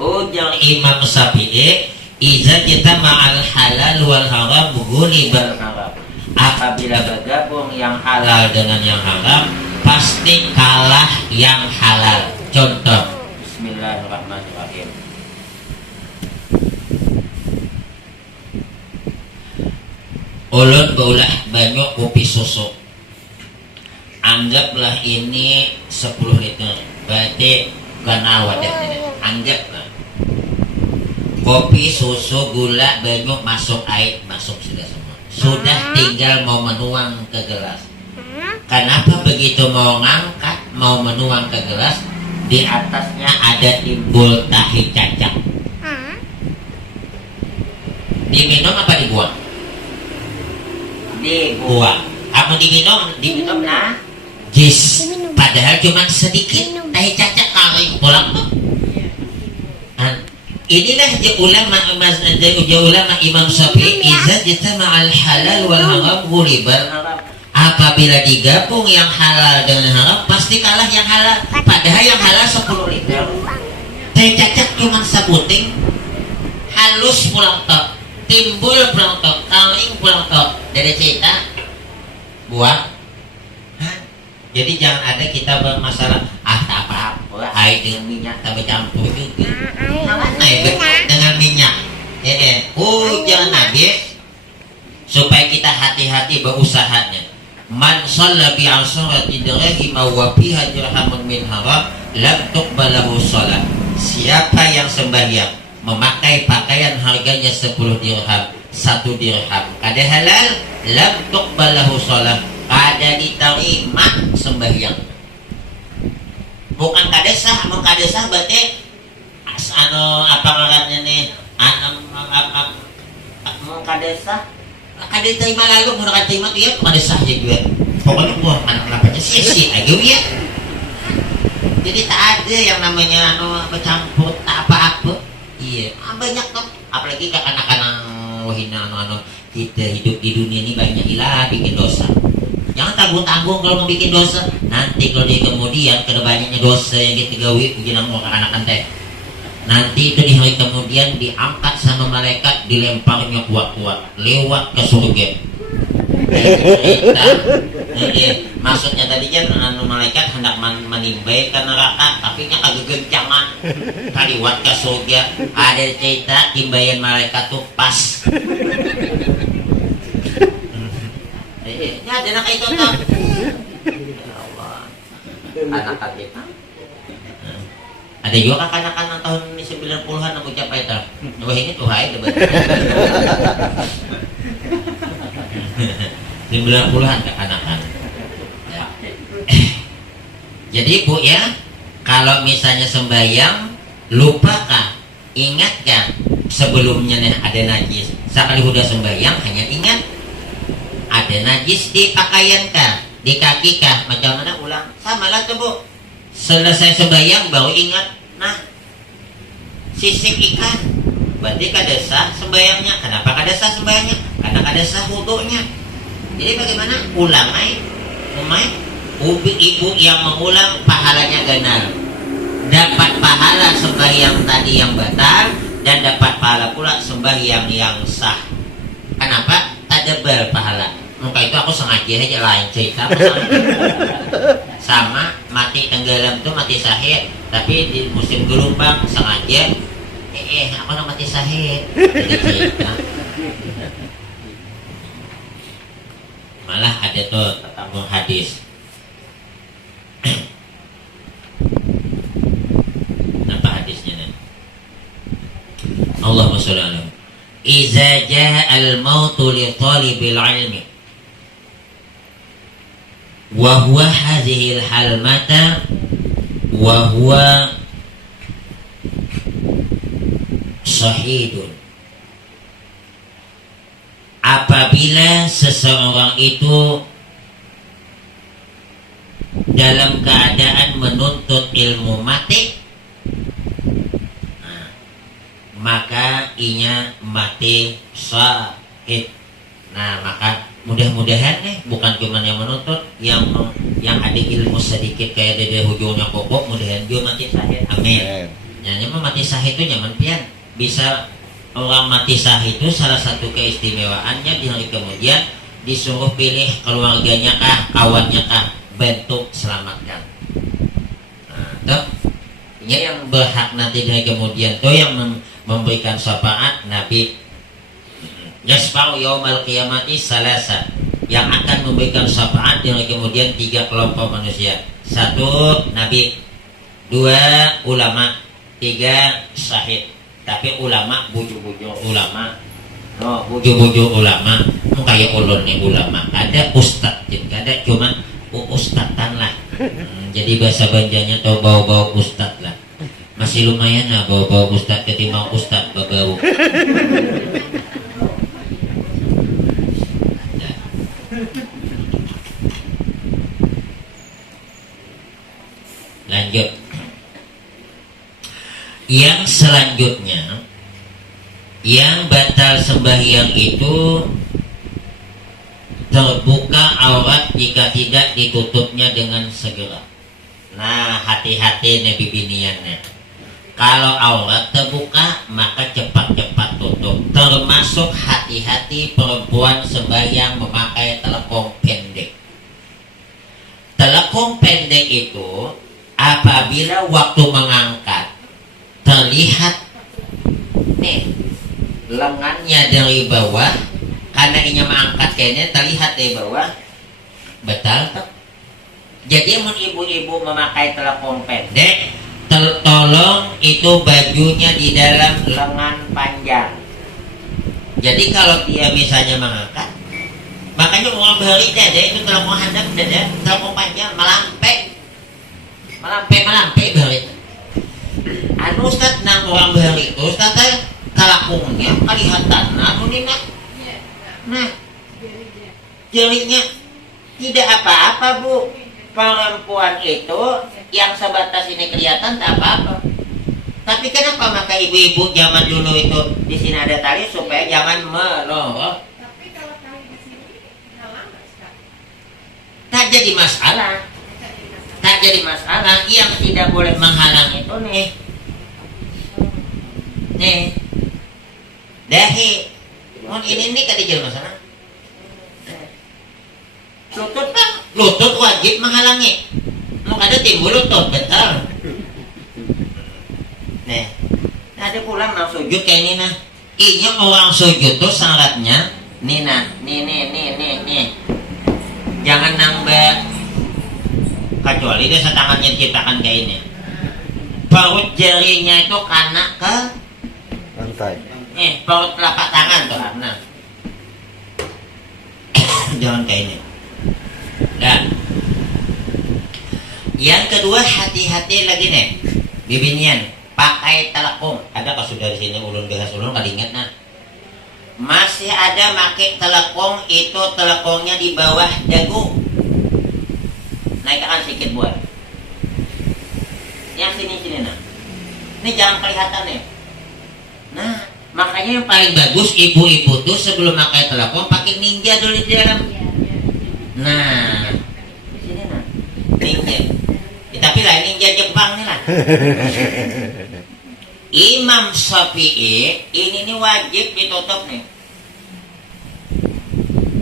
Ujar Imam Syafi'i, iza kita ma'al halal wal haram ghulibal haram. Apabila bergabung yang halal dengan yang haram, pasti kalah yang halal. Contoh, Bismillahirrahmanirrahim. Ulun beulah banyak kopi susu. Anggaplah ini 10 liter, berarti gana wadah. Anggaplah kopi, susu, gula, banyak masuk air, masuk sudah semua. Sudah tinggal mau menuang ke gelas. Kenapa begitu mau ngangkat, mau menuang ke gelas, di atasnya ada timbul tahi cacak. Diminum apa dibuang? Dibuang. Apa diminum nah? Jis. Padahal cuma sedikit tahi cacak kering pulang tuh. Inilah ulama Imam Syafi'i, iza jitama al halal wal haram ghulibal haram. Apabila digabung yang halal dengan haram, pasti kalah yang halal. Padahal yang halal 10 liter, tahi cacak cuma sebuting, halus pulang tok, timbul pulang tok, kering pulang tok. Dari cerita buang. Jadi jangan ada kita bermasalah tak apa-apa air dengan minyak tak bercampur juga. Dengan minyak. Jangan nabi, supaya kita hati-hati berusahanya. Man shalla bi asharati dirham wa fiha dirhamun min haram lam tuqbalahu shalah. Siapa yang sembahyang memakai pakaian harganya 10 dirham, 1 dirham kada halal, lam tuqbalahu shalah, kada diterima sembahyang. Bukan kada sah, kada sah berarti apa ngarannya nih? Kada sah, kada terima lalu mau kada terima tuh ya kada sah ya juga. Pokoknya gua mana kenapanya sih aja ya. Jadi tak ada yang namanya bercampur tak apa-apa. Iya, banyak kan. Apalagi anak-anak wahina kita hidup di dunia ini banyak ilah bikin dosa. Jangan tanggung-tanggung kalau mau bikin dosa. Nanti kalau dia kemudian kena banyaknya dosa yang kita gawi, ujian mau anak-anak teh. Nanti itu di hari kemudian diangkat sama malaikat, dilemparnya kuat-kuat lewat ke surga. Maksudnya tadi kan malaikat hendak menimbai ke neraka, tapi nya kagak gencangan kaliwat ke surga. Ada cerita timbayan malaikat tuh pas. Ini ada anak itu tuh. Ya Allah. Anak kita. Ada juga kanak-kanak tahun 90-an aku capai itu. Wah ini tuh hai debat. 90-an kanak-kanak. Ya. Jadi Bu ya, kalau misalnya sembahyang lupakan, ingatkan sebelumnya nih ada najis. Sekali udah sembahyang hanya ingat ada najis di pakaian kah, di kaki kah, macam mana ulang sama lah tuh Bu. Selesai sembahyang baru ingat, nah sisik ikan, berarti kada sah sembahyangnya. Kenapa kada sah sembahyangnya? kadang ada sah wudunya. Jadi bagaimana ulama ibu yang mengulang pahalanya ganar, dapat pahala sembahyang tadi yang batal dan dapat pahala pula sembahyang yang sah. Kenapa? Tadabur pahala. Maka itu aku sengaja aja lain cerita sama mati tenggelam tuh mati syahid, tapi di musim gelombang sengaja aku nak mati syahid. Jadi cerita. Malah ada tuh tentang hadis. Apa hadisnya nih? Allahumma sholli ala Iza jaa al-mautu li talibil ilmi wa huwa hadhihi al-halmata wa huwa syahidun. Apabila seseorang itu dalam keadaan menuntut ilmu mati, maka inya mati syahid. Nah, maka mudah-mudahan bukan cuma yang menuntut, yang ada ilmu sedikit kayak dede hujungnya kokok, mudahan dia mati syahid. Amin. Nyanyi mah mati syahid itu nyaman pian. Bisa orang mati syahid itu salah satu keistimewaannya di hari kemudian disuruh pilih keluarganya kah, kawannya kah, bentuk selamatkan. Nah, toh ini yang berhak nanti dari kemudian tuh yang memberikan syafaat Nabi yasfa'u yaumal qiyamati salasa, yang akan memberikan syafaat dari kemudian 3 kelompok manusia. 1 Nabi, 2 ulama, 3 syahid. Tapi ulama bujuk-bujuk ulama, bujuk-bujuk ulama, kayak ulun nih ulama. Ada ustad, ada cuman ustadan lah. Jadi bahasa Banjarnya tau bau-bau ustad lah. Masih lumayan lah bau-bau ustad ketimbang ustad bau. Lanjut. Yang selanjutnya, yang batal sembahyang itu terbuka aurat jika tidak ditutupnya dengan segera. Nah, hati-hati nih bibiniannya. Kalau aurat terbuka, maka cepat-cepat tutup. Termasuk hati-hati perempuan sembahyang memakai telepon pendek. Telepon pendek itu apabila waktu mengangkat terlihat nih lengannya dari bawah, karena inya mengangkat kayaknya terlihat dari bawah, betul tuh. Jadi mun ibu-ibu memakai telepon pendek, tolong itu bajunya di dalam lengan panjang. Jadi kalau dia misalnya mengangkat, makanya orang beli deh itu telepon handap deh, telepon panjang melampai beli. Anu Ustaz nang orang beli itu Ustaz kalakungnya kelihatan anu nina. Nah, jelinya tidak apa-apa Bu. Perempuan itu yang sebatas ini kelihatan tak apa-apa. Tapi kenapa maka ibu-ibu zaman dulu itu di sini ada tali supaya jangan melorot. Tapi kalau tali di sini halang nggak Ustaz? Tak jadi masalah. Tak jadi masalah. Yang tidak boleh menghalang itu nih dahi. Mun ini nih kadi jelema sana. Lutut wajib menghalangi. Mau ada timbul lutut betul. Nih, ada pulang mau sujud kayak ini nah. Inya orang sujud tuh syaratnya nih. Jangan nambah, kecuali dia setangannya diciptakan kayak ini. Paut jarinya itu kena ke lantai. Paut telapak tangan tuh nah. Jangan kayak ini. Dan yang kedua hati-hati lagi nih, bibinian pakai telepon. Ada pas sudah di sini ulun bahas ulun kali ingat nah. Masih ada pakai telepon itu teleponnya di bawah dagu. Naikkan sedikit buat. Yang sini nah. Ini jangan kelihatan nih. Nah, makanya Makanya yang paling bagus ibu-ibu tuh sebelum pakai telepon pakai ninja dulu di dalam. Nah, sini nah, ninja. Ya, tapi lah ninja Jepang nih lah. Imam Syafi'i ini nih wajib ditutup nih.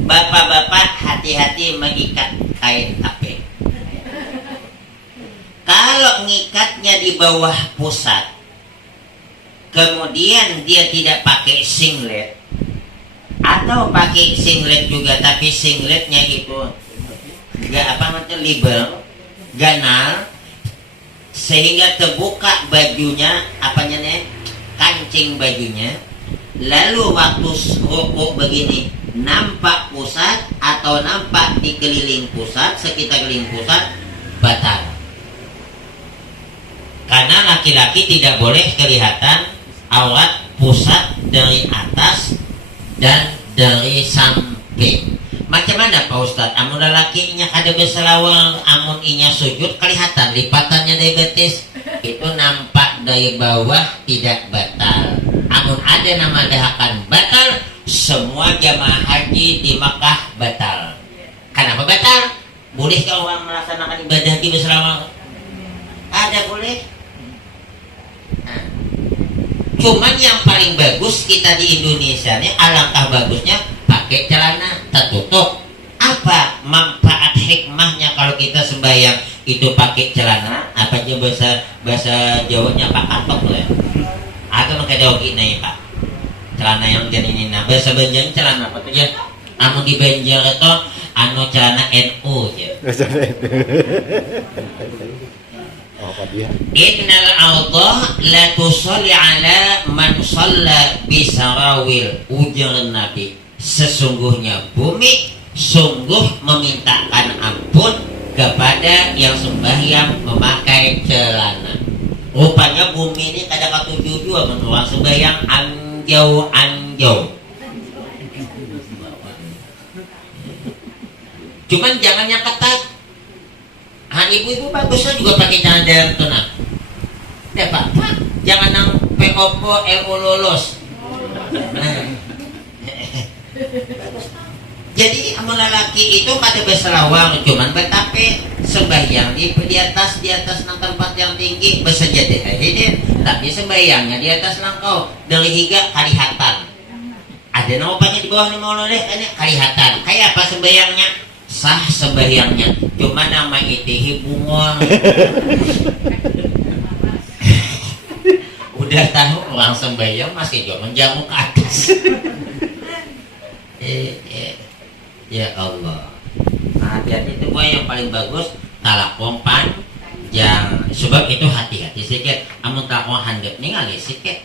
Bapak-bapak hati-hati mengikat kain HP. Kalau ngikatnya di bawah pusat, kemudian dia tidak pakai singlet, atau pakai singlet juga tapi singletnya itu nggak apa namanya libel, ganal, sehingga terbuka bajunya, apanya nih, kancing bajunya. Lalu waktu rukuk begini, nampak pusat atau nampak di keliling pusat, sekitar keliling pusat, batal. Karena laki-laki tidak boleh kelihatan aurat pusat dari atas dan dari samping. Macam mana Pak Ustadz? Amun lakinya ada berselawang, amun inya sujud kelihatan lipatannya dari betis, itu nampak dari bawah tidak batal. Amun ada nama dahakan batal, semua jamaah haji di Makkah batal. Kenapa batal? Bolehkah orang melaksanakan ibadah haji berselawang? Ada, boleh. Nah, cuman yang paling bagus kita di Indonesia nih, alangkah bagusnya pakai celana tertutup. Apa manfaat hikmahnya kalau kita sembahyang itu pakai celana? Apa aja bahasa Jawanya Pak Atok lah. Atau pakai dogi nih Pak. Celana yang jadi ini, nah bahasa Banjar celana apa tuh ya? Anu di Banjar itu anu celana NU ya. Innal Allah la tusalli ala man shalla bisarawil. Ujar Nabi, sesungguhnya bumi sungguh memintakan ampun kepada yang sembahyang memakai celana. Rupanya bumi ini kadang ketujuh juga menurut sembahyang anjau. Cuman jangan yang ketat. Ibu-ibu bagusnya juga pakai celana dalam tuh. Tidak apa-apa. Jangan nang pekopo ilmu lulus. Jadi amun lelaki itu kada berselawang, cuman betape sembahyang di atas nang tempat yang tinggi bersejadah hidin, tapi sembahyangnya di atas nang kau dari higa kalihatan. Ada namanya di bawah nama oleh ini kalihatan. Kayak apa sembahyangnya? Sah sembahyangnya, cuma nama itihi bungol. Udah tahu orang sembahyang masih jangan jamu ke atas. Ya Allah. Hati-hati itu yang paling bagus talakong panjang. Sebab itu hati-hati sikit. Amun talakong handap ningali sikit.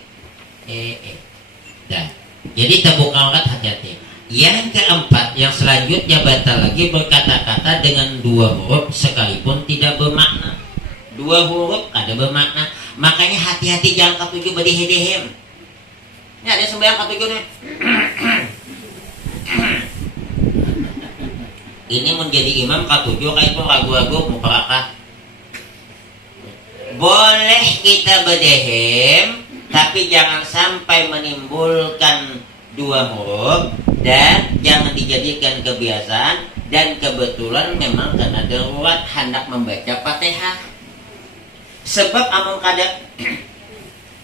Dah. Jadi terbuka aurat hati-hati. Yang keempat, yang selanjutnya batal lagi berkata-kata dengan dua huruf sekalipun tidak bermakna. Dua huruf ada bermakna. Makanya hati-hati jangan ketujuh badihedehem. Ini ada sembahyang ketujuhnya. Ini menjadi imam ketujuh kayak itu ragu-ragu mufarakah. Boleh kita berdehem, tapi jangan sampai menimbulkan dua huruf dan jangan dijadikan kebiasaan dan kebetulan memang karena darurat hendak membaca Fatihah. Sebab amun kada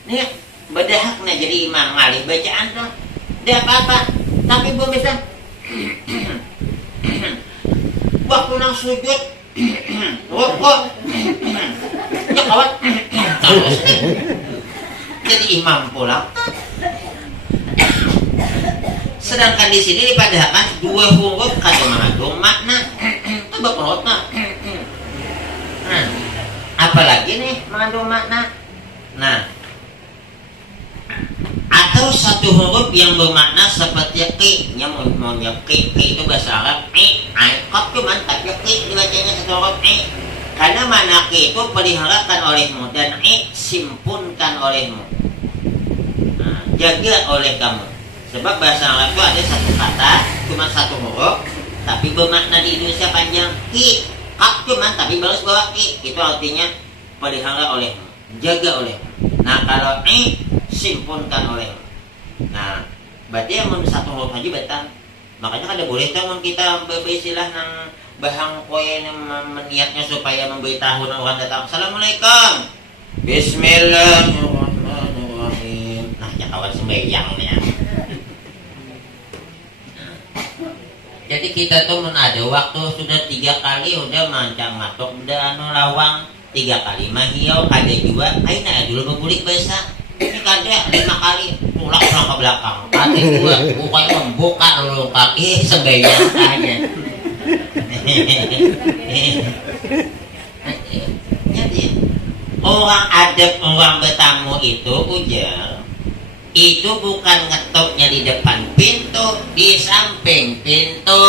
nih bedahaknya jadi imam ngalih bacaan tuh. Dia apa-apa, tapi belum bisa. Waktu nang sujud rukuk ya kawan terus jadi imam pulang. Sedangkan di sini dipadahkan dua huruf kada mengandung makna. Coba perutna. Nah, apalagi nih mengandung makna. Nah, atau satu huruf yang bermakna seperti ki, nyamnya ki itu bahasa Arab aikot cuman tapi ki dibacanya satu huruf karena mana ki itu peliharakan olehmu dan simpunkan olehmu, nah, jaga oleh kamu. Sebab bahasa Arab itu ada satu kata cuma satu huruf tapi bermakna di Indonesia panjang ki kak cuman tapi baru bawa ki, itu artinya pelihara olehmu, jaga olehmu. Nah kalau simpunkan olehmu. Nah, berarti yang satu huruf haji betang. Makanya kada boleh tuh kita beristilah nang bahang koye meniatnya supaya memberitahu orang datang. Assalamualaikum. Bismillahirrahmanirrahim. Nah, ya kawan sembahyangnya. Jadi kita tuh ada waktu sudah 3 kali udah mancang matok udah lawang 3 kali mahiau ada juga. Aina dulu bebulik bahasa. Ini kada 5 kali tulak pulang ke belakang. Ada dua bukannya membuka dulu kaki sembahyang aja. Jadi orang adab orang bertamu itu ujar itu bukan ngetoknya di depan pintu, di samping pintu.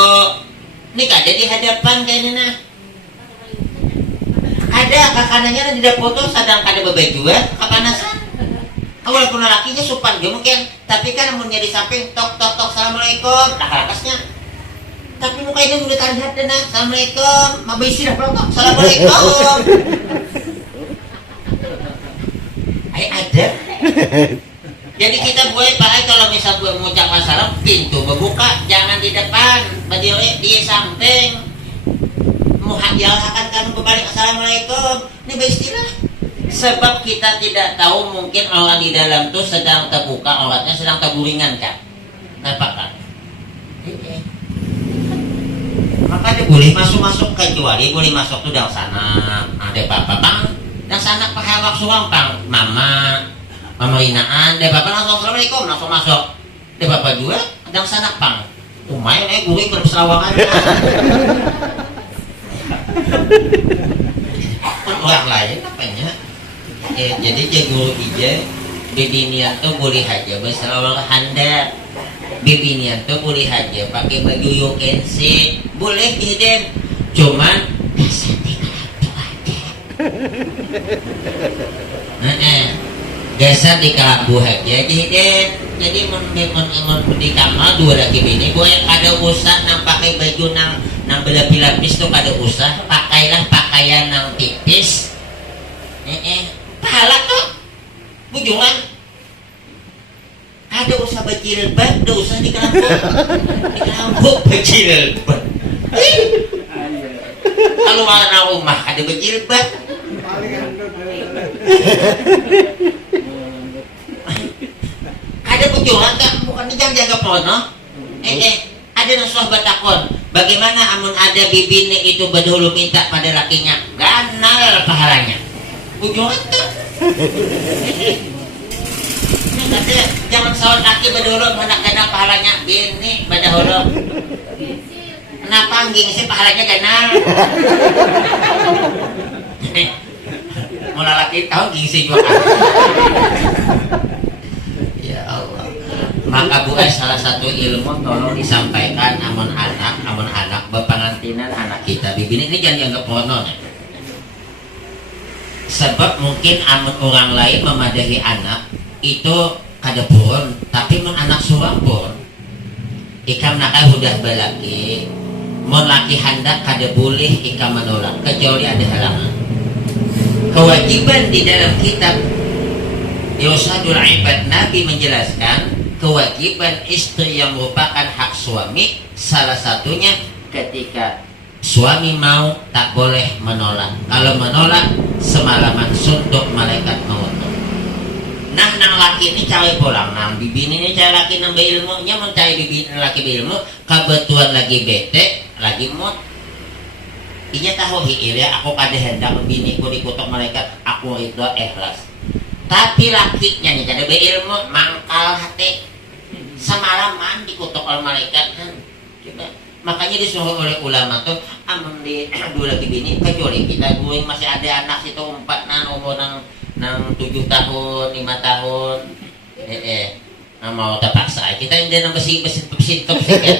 Ini kada di hadapan kayaknya nah. Ada kakanannya di dapur tuh sedang kada bebaju kepanasan. Walaupun lakinya sopan dia mungkin, tapi kan munnya di samping tok tok tok assalamualaikum, dah rakasnya. Tapi mukanya udah tanda dana, assalamualaikum, mabisi dah tok assalamualaikum. Ada. Jadi kita boleh pakai kalau misal gue mengucapkan salam, pintu berbuka, jangan di depan, berdiri di samping. Muhadialkan kan berbalik assalamualaikum. Ini beristilah. Sebab kita tidak tahu mungkin orang di dalam tuh sedang terbuka, auratnya sedang terburingan kan. Nampak kan? Maka dia boleh masuk kecuali boleh masuk tuh dari sana. Ada bapak bang, dari sana pakai waktu suang bang, mama rinaan, ada bapak langsung assalamualaikum langsung masuk. Ada bapak juga, dari sana bang. Umay gurih berserawangan. Orang lain apanya? Jadi jago ija bibinian tuh boleh aja berselawang handap. Bibinian tuh boleh aja pakai baju yokensi boleh hidden. Cuman dasar tinggal aja. Dasar di kabu aja hidden. Jadi mun di kamar 2 laki bini boleh ada usah nang pakai baju nang berlapis-lapis tuh kada usah. Pakailah pakaian nang tipis. Pahala tuh bujungan ada usah bajilbab, ada usah di kelampuk bajilbab. Kalau mana rumah ada bajilbab, ada bujungan kan bukan jangan jaga pono. Ada nasuh batakon. Bagaimana amun ada bibine itu berdahulu minta pada lakinya, ganal pahalanya. Bujungan tuh. Jangan sawat laki berdahulu mana kena pahalanya bini berdahulu. Kenapa angging sih pahalanya ganal? Mula laki tahu gingsi juga. Ya Allah. Maka Bu salah satu ilmu tolong disampaikan amun anak bepengantinan anak kita. Bibini ini jangan dianggap mono. Sebab mungkin amun orang lain memadahi anak itu kada pun, tapi mun anak surang pun ikam nakal udah balaki mun laki hendak kada boleh ikam menolak kecuali ada halangan. Kewajiban di dalam kitab Yusadul Ibad Nabi menjelaskan kewajiban istri yang merupakan hak suami salah satunya ketika suami mau tak boleh menolak. Kalau menolak semalaman suntuk malaikat maut. Nah nang laki ini cawe pulang, nang bibi ini cawe laki nang beilmunya mencari bibi laki beilmu kebetulan lagi bete lagi mood. Inya tahu ya aku kada hendak biniku dikutuk malaikat aku itu ikhlas. Tapi lakinya nih kada beilmu mangkal hati semalaman dikutuk oleh malaikat kan. Coba. Makanya disuruh oleh ulama tuh amun di 2 lagi bini kecuali kita gue masih ada anak situ 4 umur nang 7 tahun 5 tahun mau terpaksa kita ini nang besi top sikit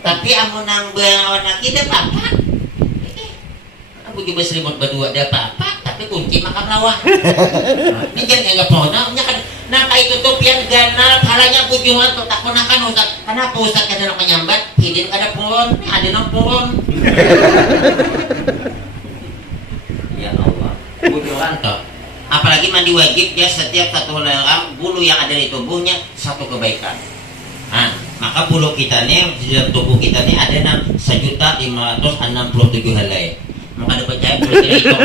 tapi amun nang warna kita apa aku juga selimut berdua ada apa tapi kunci makan lawan ini jangan anggap pohonnya kan nah kayak tutup yang ganal palanya pujuan tuh tak ponakan Ustaz. Kenapa Ustaz kada nak menyambat hidin kada puron ada nang puron ya Allah pujuan tuh Apalagi mandi wajib ya, setiap satu helai bulu yang ada di tubuhnya satu kebaikan. Nah, maka bulu kita nih di dalam tubuh kita nih ada 1.567 helai. Maka ada percaya bulu kita hitung.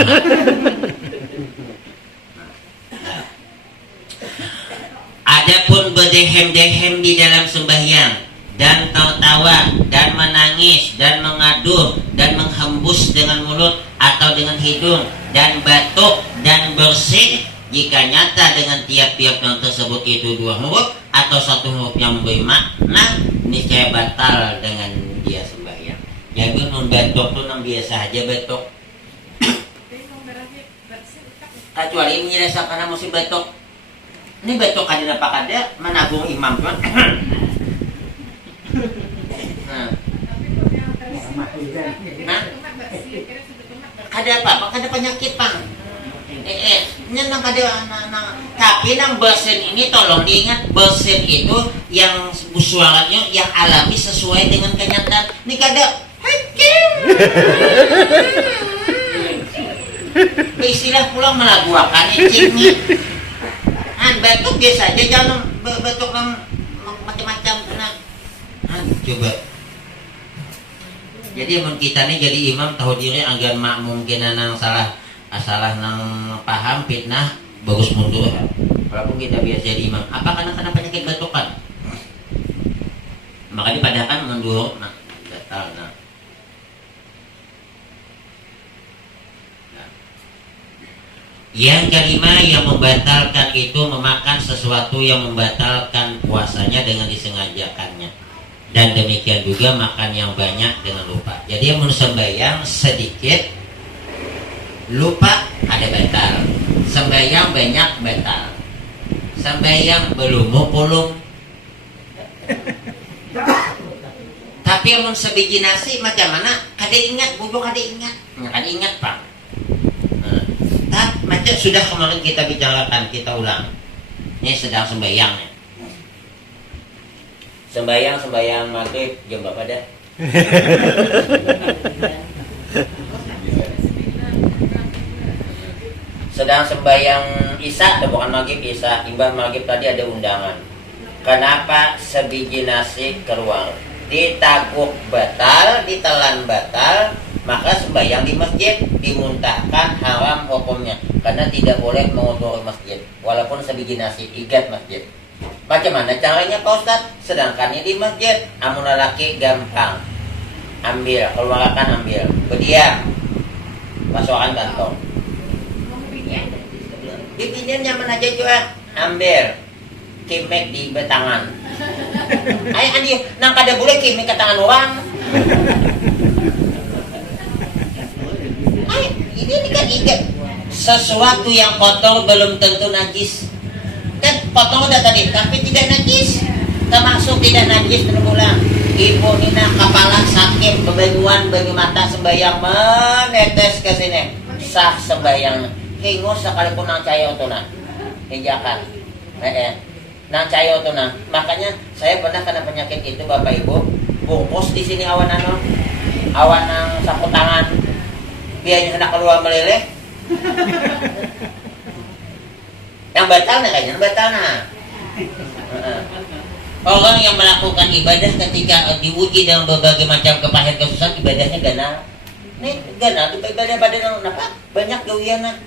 Adapun berdehem-dehem di dalam sembahyang dan tertawa dan menangis dan mengadu dan menghembus dengan mulut atau dengan hidung dan batuk dan bersin jika nyata dengan tiap-tiap yang tersebut itu dua huruf atau satu huruf yang memberi makna, niscaya batal dengan dia sembahyang. Jadi non batuk tuh nang biasa aja batuk. Kecuali menyelesaikan karena musim batuk. Ini batuk kada apa kada menabung imam tuan. Nah, kada apa kada penyakit pang. Nang kada tapi nang bersin ini tolong diingat, bersin itu yang suaranya yang alami sesuai dengan kenyataan. Ini kada istilah pulang melaguakan cingnya. Batuk biasa aja, jangan batuk macam-macam kena. Coba. Jadi mun kita nih jadi imam tahu diri agar makmum kena nang salah nang paham fitnah bagus mundur. Walaupun kita biasa jadi imam, apa karena penyakit batukan? Maka dipadakan mundur, nah batal nah. Yang kelima yang membatalkan itu memakan sesuatu yang membatalkan puasanya dengan disengajakannya. Dan demikian juga makan yang banyak dengan lupa. Jadi yang sembahyang sedikit lupa ada batal. Sembahyang banyak batal. Sembahyang belum pulung. Tapi yang sebiji nasi macam mana? Kada ingat, bodoh kada ingat. Kada ingat Pak. Macam sudah kemarin kita bicarakan, kita ulang. Ini sedang sembahyang. Sembahyang maghrib jam berapa dah? Sedang sembahyang isya, bukan maghrib isya. Imbah maghrib tadi ada undangan. Kenapa sebiji nasi keluar? Ditaguk batal, ditelan batal. Maka sembahyang di masjid dimuntahkan haram hukumnya karena tidak boleh mengotori masjid walaupun sebiji nasi igat masjid. Bagaimana caranya Pak Ustaz? Sedangkan di masjid amun lelaki gampang ambil, keluarkan ambil, berdiam, masukkan kantong. Di pinggir nyaman aja juga ambil, kimek di betangan. Ayah andi nang kada boleh kimek ke tangan orang. Ini kan ingat sesuatu yang kotor belum tentu najis. Kan kotor udah tadi, tapi tidak najis. Termasuk tidak najis terulang. Ibu Nina kepala sakit, kebanguan banyu mata sembahyang menetes ke sini. Sah sembahyang. Kingus sekalipun nang cayo tuh nah. Hijakan. Nang cayo tuh nah. Makanya saya pernah kena penyakit itu Bapak Ibu. Bungkus di sini awan nang sapu tangan. Biarnya hendak keluar meleleh. Yang batal nah kayaknya batal nah. Orang yang melakukan ibadah ketika diuji dengan berbagai macam kepahitan kesusahan ibadahnya ganal. Nih ganal ibadah pada apa? Banyak gawian nah.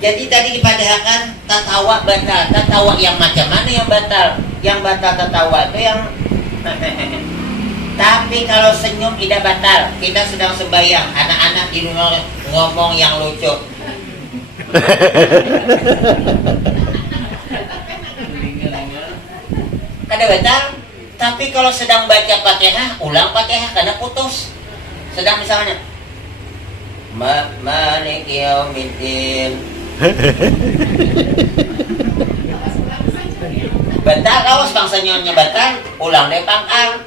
Jadi tadi dipadahkan tatawa batal. Tatawa yang macam mana yang batal? Yang batal tatawa itu yang tapi kalau senyum tidak batal. Kita sedang sembahyang, anak-anak di rumah ngomong yang lucu. Kada batal. Tapi kalau sedang baca Fatihah, ulang Fatihah karena putus. Sedang misalnya Maliki Yaumiddin. Batal kawas bang senyumnya batal, ulang deh pangkal.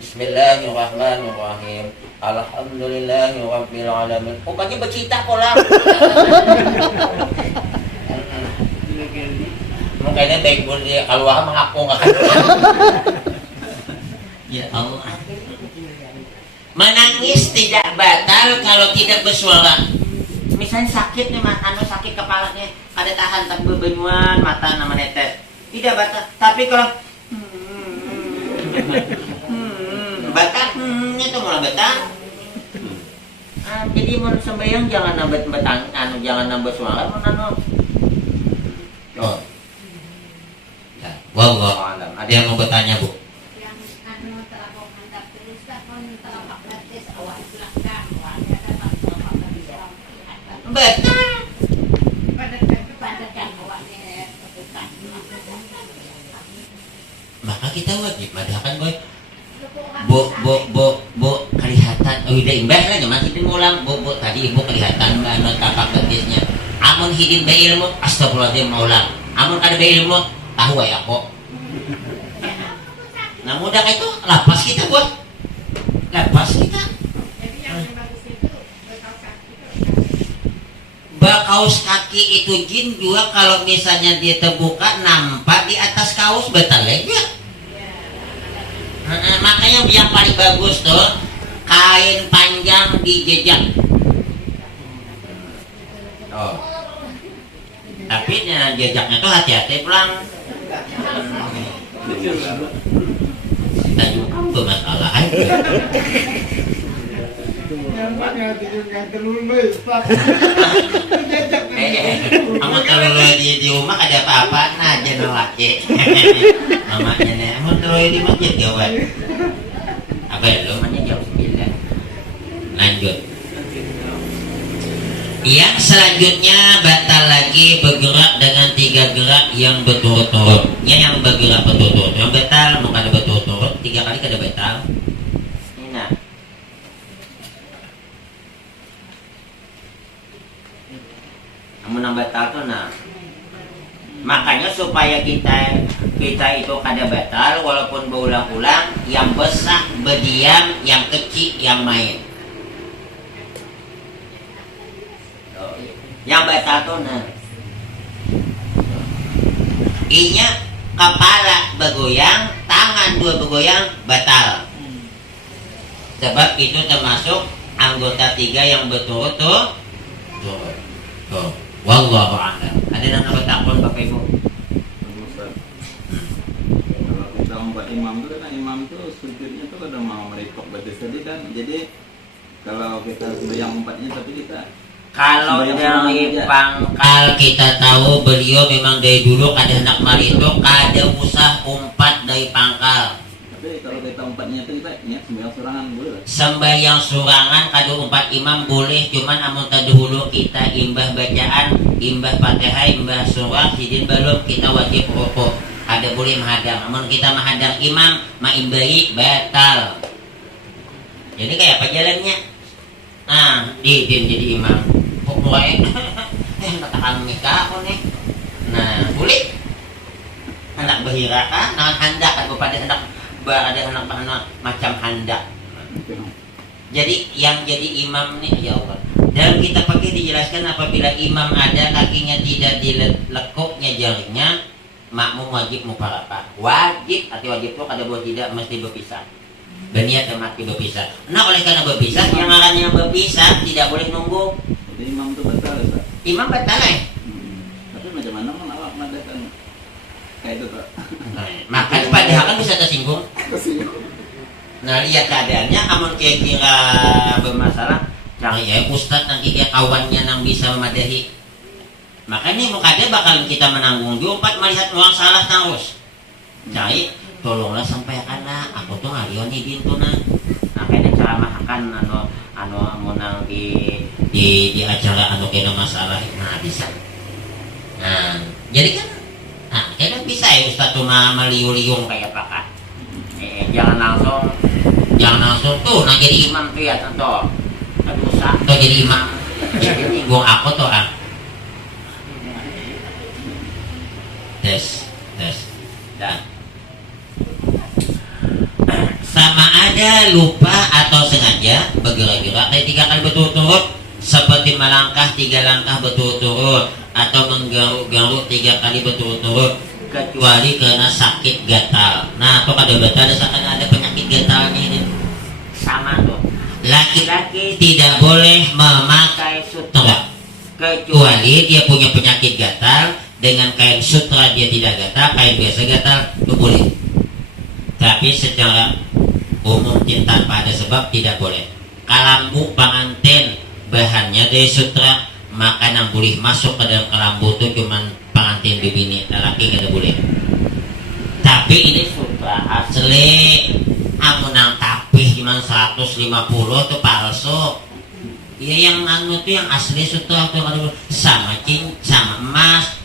Bismillahirrahmanirrahim. Alhamdulillahirabbil alamin. Pokoknya bercita pola. Mungkinnya baik boleh kalau mengaku enggak. Ya Allah. Menangis tidak batal kalau tidak bersuara. misalnya sakit nih sakit kepalanya ada tahan tak bebenuan mata nama netes tidak batal. Tapi kalau batal itu malah batal. Jadi mau sembahyang jangan nambah betang jangan nambah suara mau oh ya wallahu alam. Ada yang mau bertanya Bu? Yang telah kau handap terus kan telah praktis awak belakang awaknya dapat awak bisa Betul. pada awaknya petugas. Maka kita wajib madhakan boy. Bu kelihatan udah imbas lah masih dimulang bu tadi ibu kelihatan anu tapak betisnya. Amun hidin be ilmu astagfirullahaladzim maulang. Amun kada be ilmu tahu ya kok. Nah mudah itu lapas kita buat lapas kita. Jadi yang bagus itu Kaos kaki itu jin juga kalau misalnya dia terbuka nampak di atas kaos betul ya. Makanya yang paling bagus tuh kain panjang dijejak. Oh. Tapi jejaknya tuh hati-hati pulang. Kita juga bermasalah aja. Kamu kalau di rumah ada apa-apa aja laki. Mamanya nih, kamu terlalu di masjid gawat. Apa ya lo namanya jam 9. Lanjut. Yang selanjutnya batal lagi bergerak dengan 3 gerak yang berturut-turut. Yang bergerak berturut-turut. Yang batal mau kada berturut-turut 3 kali kada batal. Nah. Kamu nambah tato nah. Makanya supaya kita itu kada batal walaupun berulang-ulang, yang besar berdiam, yang kecil yang main. Yang batal tuh nah. Inya kepala bergoyang, tangan 2 bergoyang batal. Sebab itu termasuk anggota 3 yang berturut-turut. Tuh. Wallahu a'lam. Ada yang nak takon Bapak Ibu? Kalau kita umpat imam itu kan imam itu sujudnya tuh kadang mau meripok batis tadi kan. Jadi kalau kita sembahyang umpatnya tapi kita kalau dari pangkal kita tahu beliau memang dari dulu kada hendak maritok, kada usah umpat dari pangkal. tapi kalau kita umpatnya itu kita ingat sembahyang surangan boleh. Sembahyang surangan kada umpat imam boleh, cuman amun terdahulu kita imbah bacaan, imbah Fatihah, imbah surah, sidin belum kita wajib rukuk. Kada boleh menghadang. Amun kita menghadang imam, maimbai batal. Jadi kayak apa jalannya? Nah, idin jadi imam. Pokoknya katakan nikah aku nih. Nah, boleh. Hendak berhirakan, nahan handak kan kepada hendak ada anak macam handak. Jadi yang jadi imam nih ya Allah. Dalam kitab pakai dijelaskan apabila imam ada kakinya tidak dilekuknya jarinya, makmum wajib mufaraqah. Wajib atau wajib itu kada boleh tidak mesti berpisah. Berniat mesti berpisah. Nah oleh karena berpisah yang akannya berpisah tidak boleh nunggu. Jadi imam itu batal ya Pak? Imam batal Tapi macam mana mau awak mengadakan kayak itu Pak? Maka padahal kan bisa tersinggung. Nah lihat keadaannya, amun kira-kira bermasalah, cari ya ustad nanti dia kawannya yang bisa memadahi. Makanya muka dia bakal kita menanggung 24 melihat orang salah terus. Cari, tolonglah sampaikan lah, aku tuh ngalion nih dintu nah. Makanya ceramahkan anu menang di acara anu kena masalah, nah bisa. Nah jadi kan, nah kayaknya bisa ya ustad tuh meliu-liung kayak apa kan? Jangan langsung tuh nah jadi imam tuh ya tentu dosa tuh jadi imam jadi nyinggung aku tuh tes dan sama ada lupa atau sengaja bergerak-gerak 3 kali berturut-turut seperti melangkah 3 langkah berturut-turut atau menggaruk-garuk 3 kali berturut-turut kecuali karena sakit gatal. Nah, atau kada batal karena ada penyakit gatalnya ini. Sama tuh. Laki-laki tidak boleh memakai sutra. kecuali dia punya penyakit gatal, dengan kain sutra dia tidak gatal, kain biasa gatal itu boleh. Tapi secara umum tanpa ada sebab tidak boleh. Kalambu pengantin bahannya dari sutra, maka yang boleh masuk ke dalam kelambu itu cuman pengantin bibini, lelaki kada boleh. Tapi ini sutra asli, amunang tapih cuma 150 itu palsu. Ya yang anu itu yang asli sutra itu sama sama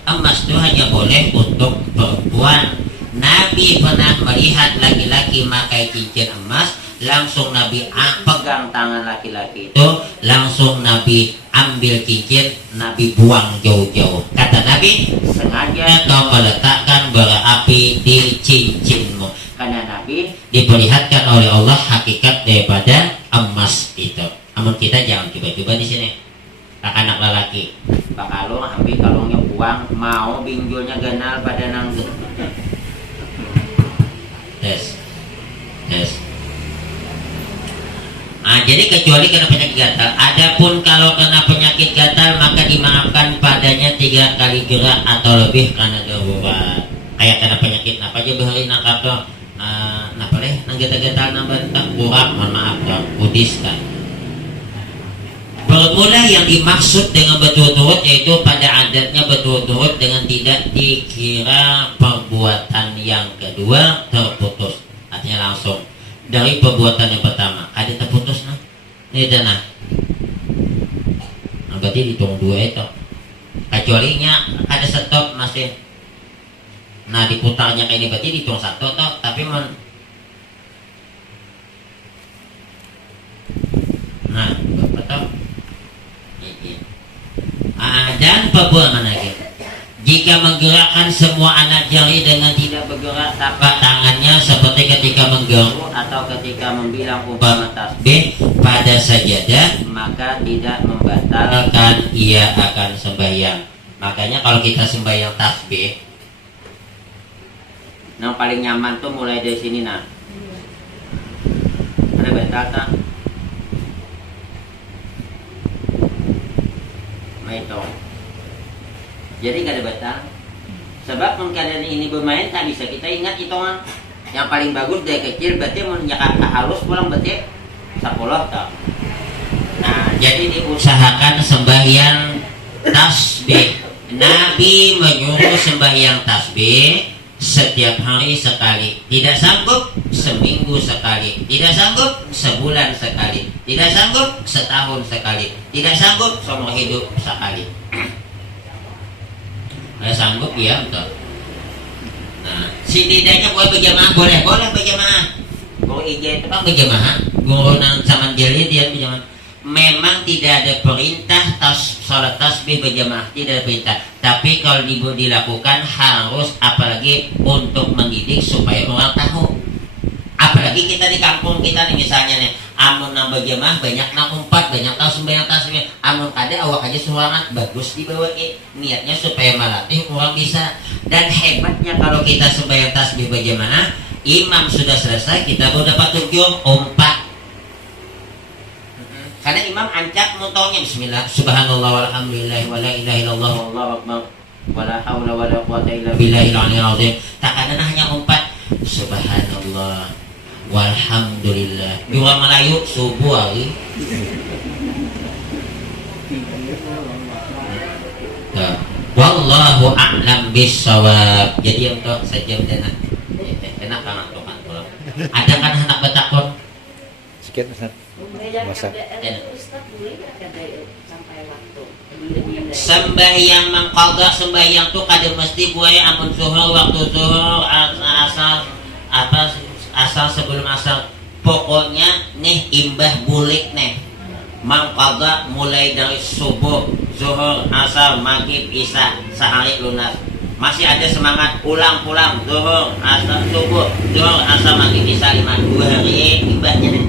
emas itu hanya boleh untuk perempuan. Nabi pernah melihat laki-laki memakai cincin emas, langsung Nabi pegang tangan laki-laki itu, langsung Nabi ambil cincin, Nabi buang jauh-jauh. Kata Nabi, sengaja kau meletakkan bara api di cincinmu, karena Nabi diperlihatkan oleh Allah hakikat daripada emas itu. Namun kita jangan coba-coba di sini. Anak lelaki, Pak Kalung ambil kalungnya buang, mau binjulnya ganal pada nanggut. Tes. Jadi kecuali kena penyakit gatal. Adapun kalau kena penyakit gatal maka dimaafkan padanya 3 kali gerak atau lebih karena darurat. Kayak kena penyakit apa aja bahari nak apa napa deh nang gatal nambah kurang, mohon maaf ya, Buddhis kan. Bermula yang dimaksud dengan berturut-turut yaitu pada adatnya berturut-turut dengan tidak dikira perbuatan yang kedua terputus. Artinya langsung dari perbuatan yang pertama ada terputus nah. Ini tanah. Nah, berarti dihitung 2 itu. Kecualinya ada stop masih. Nah diputarnya kayak ini berarti dihitung 1 toh, tapi nah betul. Dan perbuatan lagi, jika menggerakkan semua anak jari dengan tidak bergerak tapak tangannya seperti ketika menggeru atau ketika membilang umpama tasbih pada sajadah, maka tidak membatalkan ia akan sembahyang. Makanya kalau kita sembahyang tasbih, yang paling nyaman tuh mulai dari sini nah. Ada batal tak? Itu. Jadi gak ada batal. Sebab keadaan ini bermain tak bisa kita ingat hitungan. Yang paling bagus dari kecil berarti menjaga halus pulang berarti 10 tak. Nah, jadi diusahakan sembahyang tasbih. Nabi menyuruh sembahyang tasbih setiap hari sekali. Tidak sanggup seminggu sekali, tidak sanggup sebulan sekali, tidak sanggup setahun sekali, tidak sanggup seumur hidup sekali. Tidak sanggup ya betul. Nah, setidaknya boleh berjamaah, boleh berjamaah. Guru IJ itu kan berjamaah, guru nang zaman jeli dia berjamaah. Memang tidak ada perintah sholat tasbih berjamaah, tidak ada perintah. Tapi kalau dilakukan harus, apalagi untuk mendidik supaya orang tahu. Apalagi kita di kampung kita nih misalnya nih, amun nang berjamaah banyak nang umpat, banyak tahu sembahyang tasbih. Amun ada awak aja surangan bagus dibawa niatnya supaya melatih orang bisa. Dan hebatnya kalau kita sembahyang tasbih berjamaah, imam sudah selesai kita baru dapat tujuh umpat. Karena imam ancak motonya bismillah, subhanallah walhamdulillah wala ilaha illallah wallahu akbar wala haula wala quwata illa billahil aliyil azim. Tak ada hanya umpat subhanallah walhamdulillah. Di orang Melayu subuh hari. Wallahu a'lam bissawab. Jadi untuk sejam dan enak banget tuh kan. Ada kan anak bertakon Sikit Ustaz. Masa. Sembahyang mengqadha, sembahyang tuh kada mesti buaya amun zuhur waktu zuhur asal sebelum asar. Pokoknya nih imbah bulik nih mengqadha mulai dari subuh, zuhur, asar, maghrib, isya sehari lunas. Masih ada semangat pulang zuhur, asar, subuh, zuhur, asar, maghrib, isya 2 hari imbahnya nih.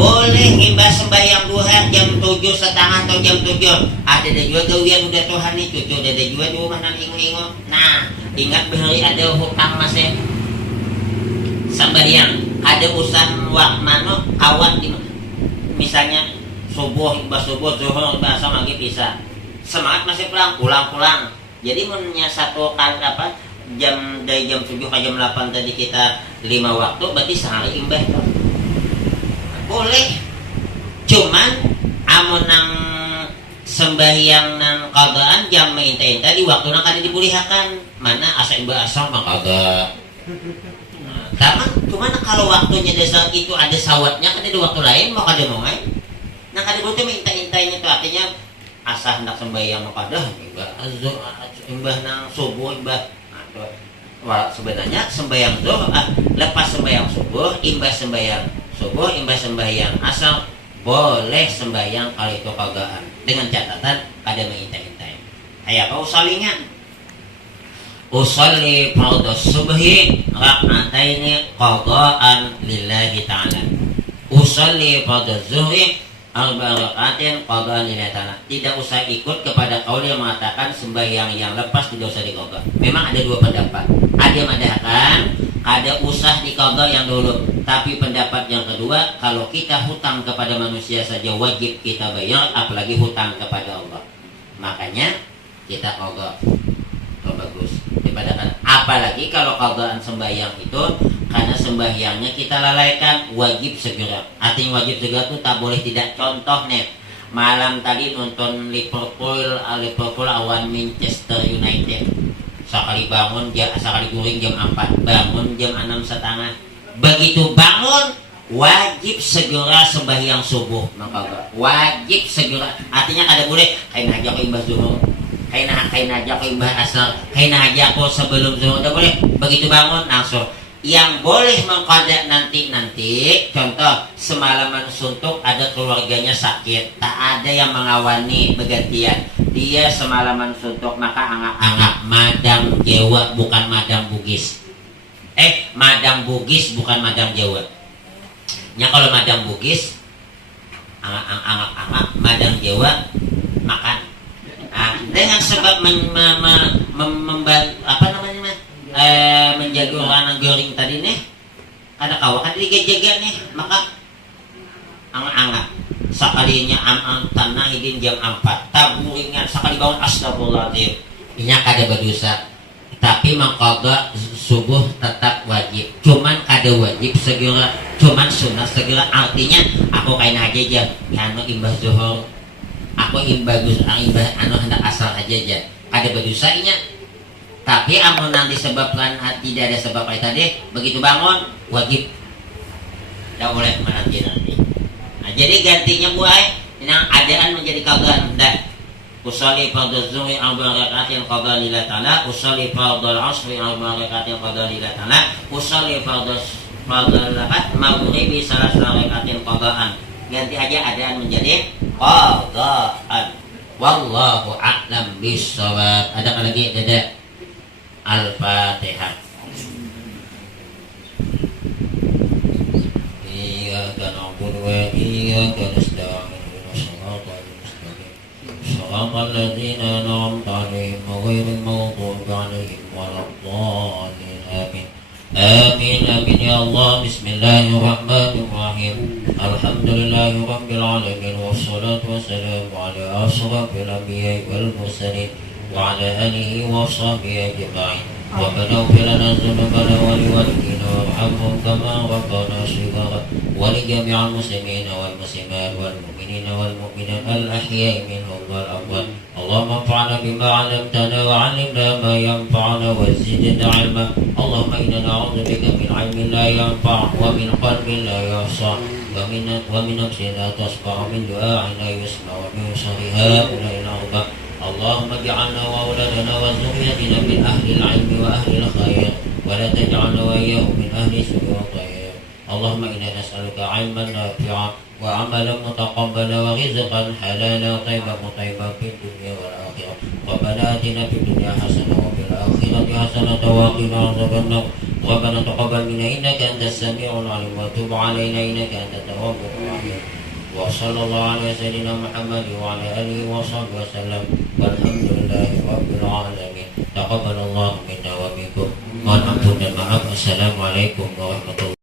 Boleh imbah sembahyang duha jam 7:30 atau jam 7. Ada juga gawian udah Tuhan nih cucu, ada juga di rumah nang ingo-ingo. Nah, ingat behari ada hutang masih sembahyang, ada usaha wak mano kawan di misalnya subuh imbas subuh zuhur imbas asar maghrib isya semangat masih pulang. Jadi mennya satu kali apa jam dari jam 7 ke jam 8 tadi kita 5 waktu berarti sehari imbah boleh. Cuman amun nang sembahyang nang qadaan jam inta-inta di waktu nang kada dibulihakan mana asa imbah asar mah kada. Cuman kalau waktunya dasar itu ada sawatnya kan di waktu lain mau kada mau nah kada butuh inta-intanya itu artinya asa hendak sembahyang mah kada imbah nang subuh imbah sebenarnya sembahyang zuhur lepas sembahyang subuh imbas sembahyang asar boleh sembahyang kalau itu kagaan dengan catatan kada mengintai-intai. Kayak apa usalinya? Usalli fardhu subhi rak'ataini qadaan lillahi ta'ala. Usalli fardhu zuhri arba rak'atin qadaan lillahi ta'ala. Tidak usah ikut kepada kaul yang mengatakan sembahyang yang lepas tidak usah diqadha. Memang ada dua pendapat. Ada yang mengatakan ada usah diqadha yang dulu, tapi pendapat yang kedua kalau kita hutang kepada manusia saja wajib kita bayar, apalagi hutang kepada Allah. Makanya kita qadha. Oh, bagus. Dipadakan apalagi kalau qadhaan sembahyang itu karena sembahyangnya kita lalaikan wajib segera. Artinya wajib segera itu tak boleh tidak. Contoh nih, malam tadi nonton Liverpool lawan Manchester United. Sekali bangun sekali guring jam 4, bangun jam 6.30. Begitu bangun wajib segera sembahyang subuh. Maka wajib segera. Artinya kada boleh kain aja ke imbas zuhur. Kain aja ke imbas asar. Kain aja kok sebelum zuhur. Tidak boleh. Begitu bangun langsung. Yang boleh mengqada nanti contoh semalaman suntuk ada keluarganya sakit, tak ada yang mengawani bergantian, dia semalaman suntuk maka angak-angak madang Jawa bukan madang Bugis. Madang Bugis bukan madang Jawa. Ya kalau madang Bugis angak-angak madang Jawa makan. Dengan sebab menjaga orang goreng tadi nih ada kawakan dijaga nih maka angak-angak sekalinya tanah idin jam 4 taburingan sekali bangun astagfirullahaladzim ini kada berdosa tapi mengqadha subuh tetap wajib cuman kada wajib segera cuman sunnah segera artinya aku kain aja anu imbah zuhur aku imbah hendak asal aja kada berdosa inya. Tapi amun nanti disebabkan tidak ada sebab kayak tadi begitu bangun wajib tidak boleh menanti. Nah, jadi gantinya buai yang adaan menjadi qadhaan dah. Usolli fardhu zuhri arba rak'atin qadhaan lillahi ta'ala, usolli fardhu asri arba rak'atin qadhaan lillahi ta'ala, usolli fardhu maghribi salasata rak'atin qadhaan. Ganti aja adaan menjadi qadhaan. Wallahu a'lam bissawab. Ada lagi Dada? Al-Fatihah. Iyyaka na'budu wa iyyaka nasta'in ihdinas siratal ladzina an'amta 'alaihim ghairil maghdubi 'alaihim waladdallin. Amin. Amin amin ya Allah. Bismillahirrahmanirrahim. Alhamdulillahi rabbil alamin wassalatu wassalamu ala asyrafil anbiya'i wal mursalin وعلى آله وصحبه أجمعين ربنا اغفر لنا ذنوبنا ولوالدينا وارحمهم كما ربنا صغارا ولجميع المسلمين والمسلمات والمؤمنين والمؤمنات الأحياء منهم والأموات اللهم انفعنا بما علمتنا وعلمنا ما ينفعنا وزدنا علما اللهم إنا نعوذ بك من علم لا ينفع ومن قلب لا يخشع ومن نفس لا تشبع ومن دعاء لا يسمع ومن شر هؤلاء الأربعة اللهم اجعلنا وأولادنا وذريتنا من أهل العلم وأهل الخير ولا تجعلنا وإياهم من أهل السوء والطير اللهم إنا نسألك علما نافعا وعملا متقبلا ورزقا حلالا طيبا مطيبا في الدنيا والآخرة ربنا آتنا في الدنيا حسنة وفي الآخرة حسنة وقنا عذاب النار ربنا تقبل منا إنك أنت السميع العليم وتب علينا إنك أنت التواب الرحيم وصلى الله على سيدنا محمد وعلى آله وصحبه وسلم والحمد لله رب العالمين. تقبل الله منا ومنكم. Mohon ampun dan maaf. Assalamualaikum warahmatullahi wabarakatuh.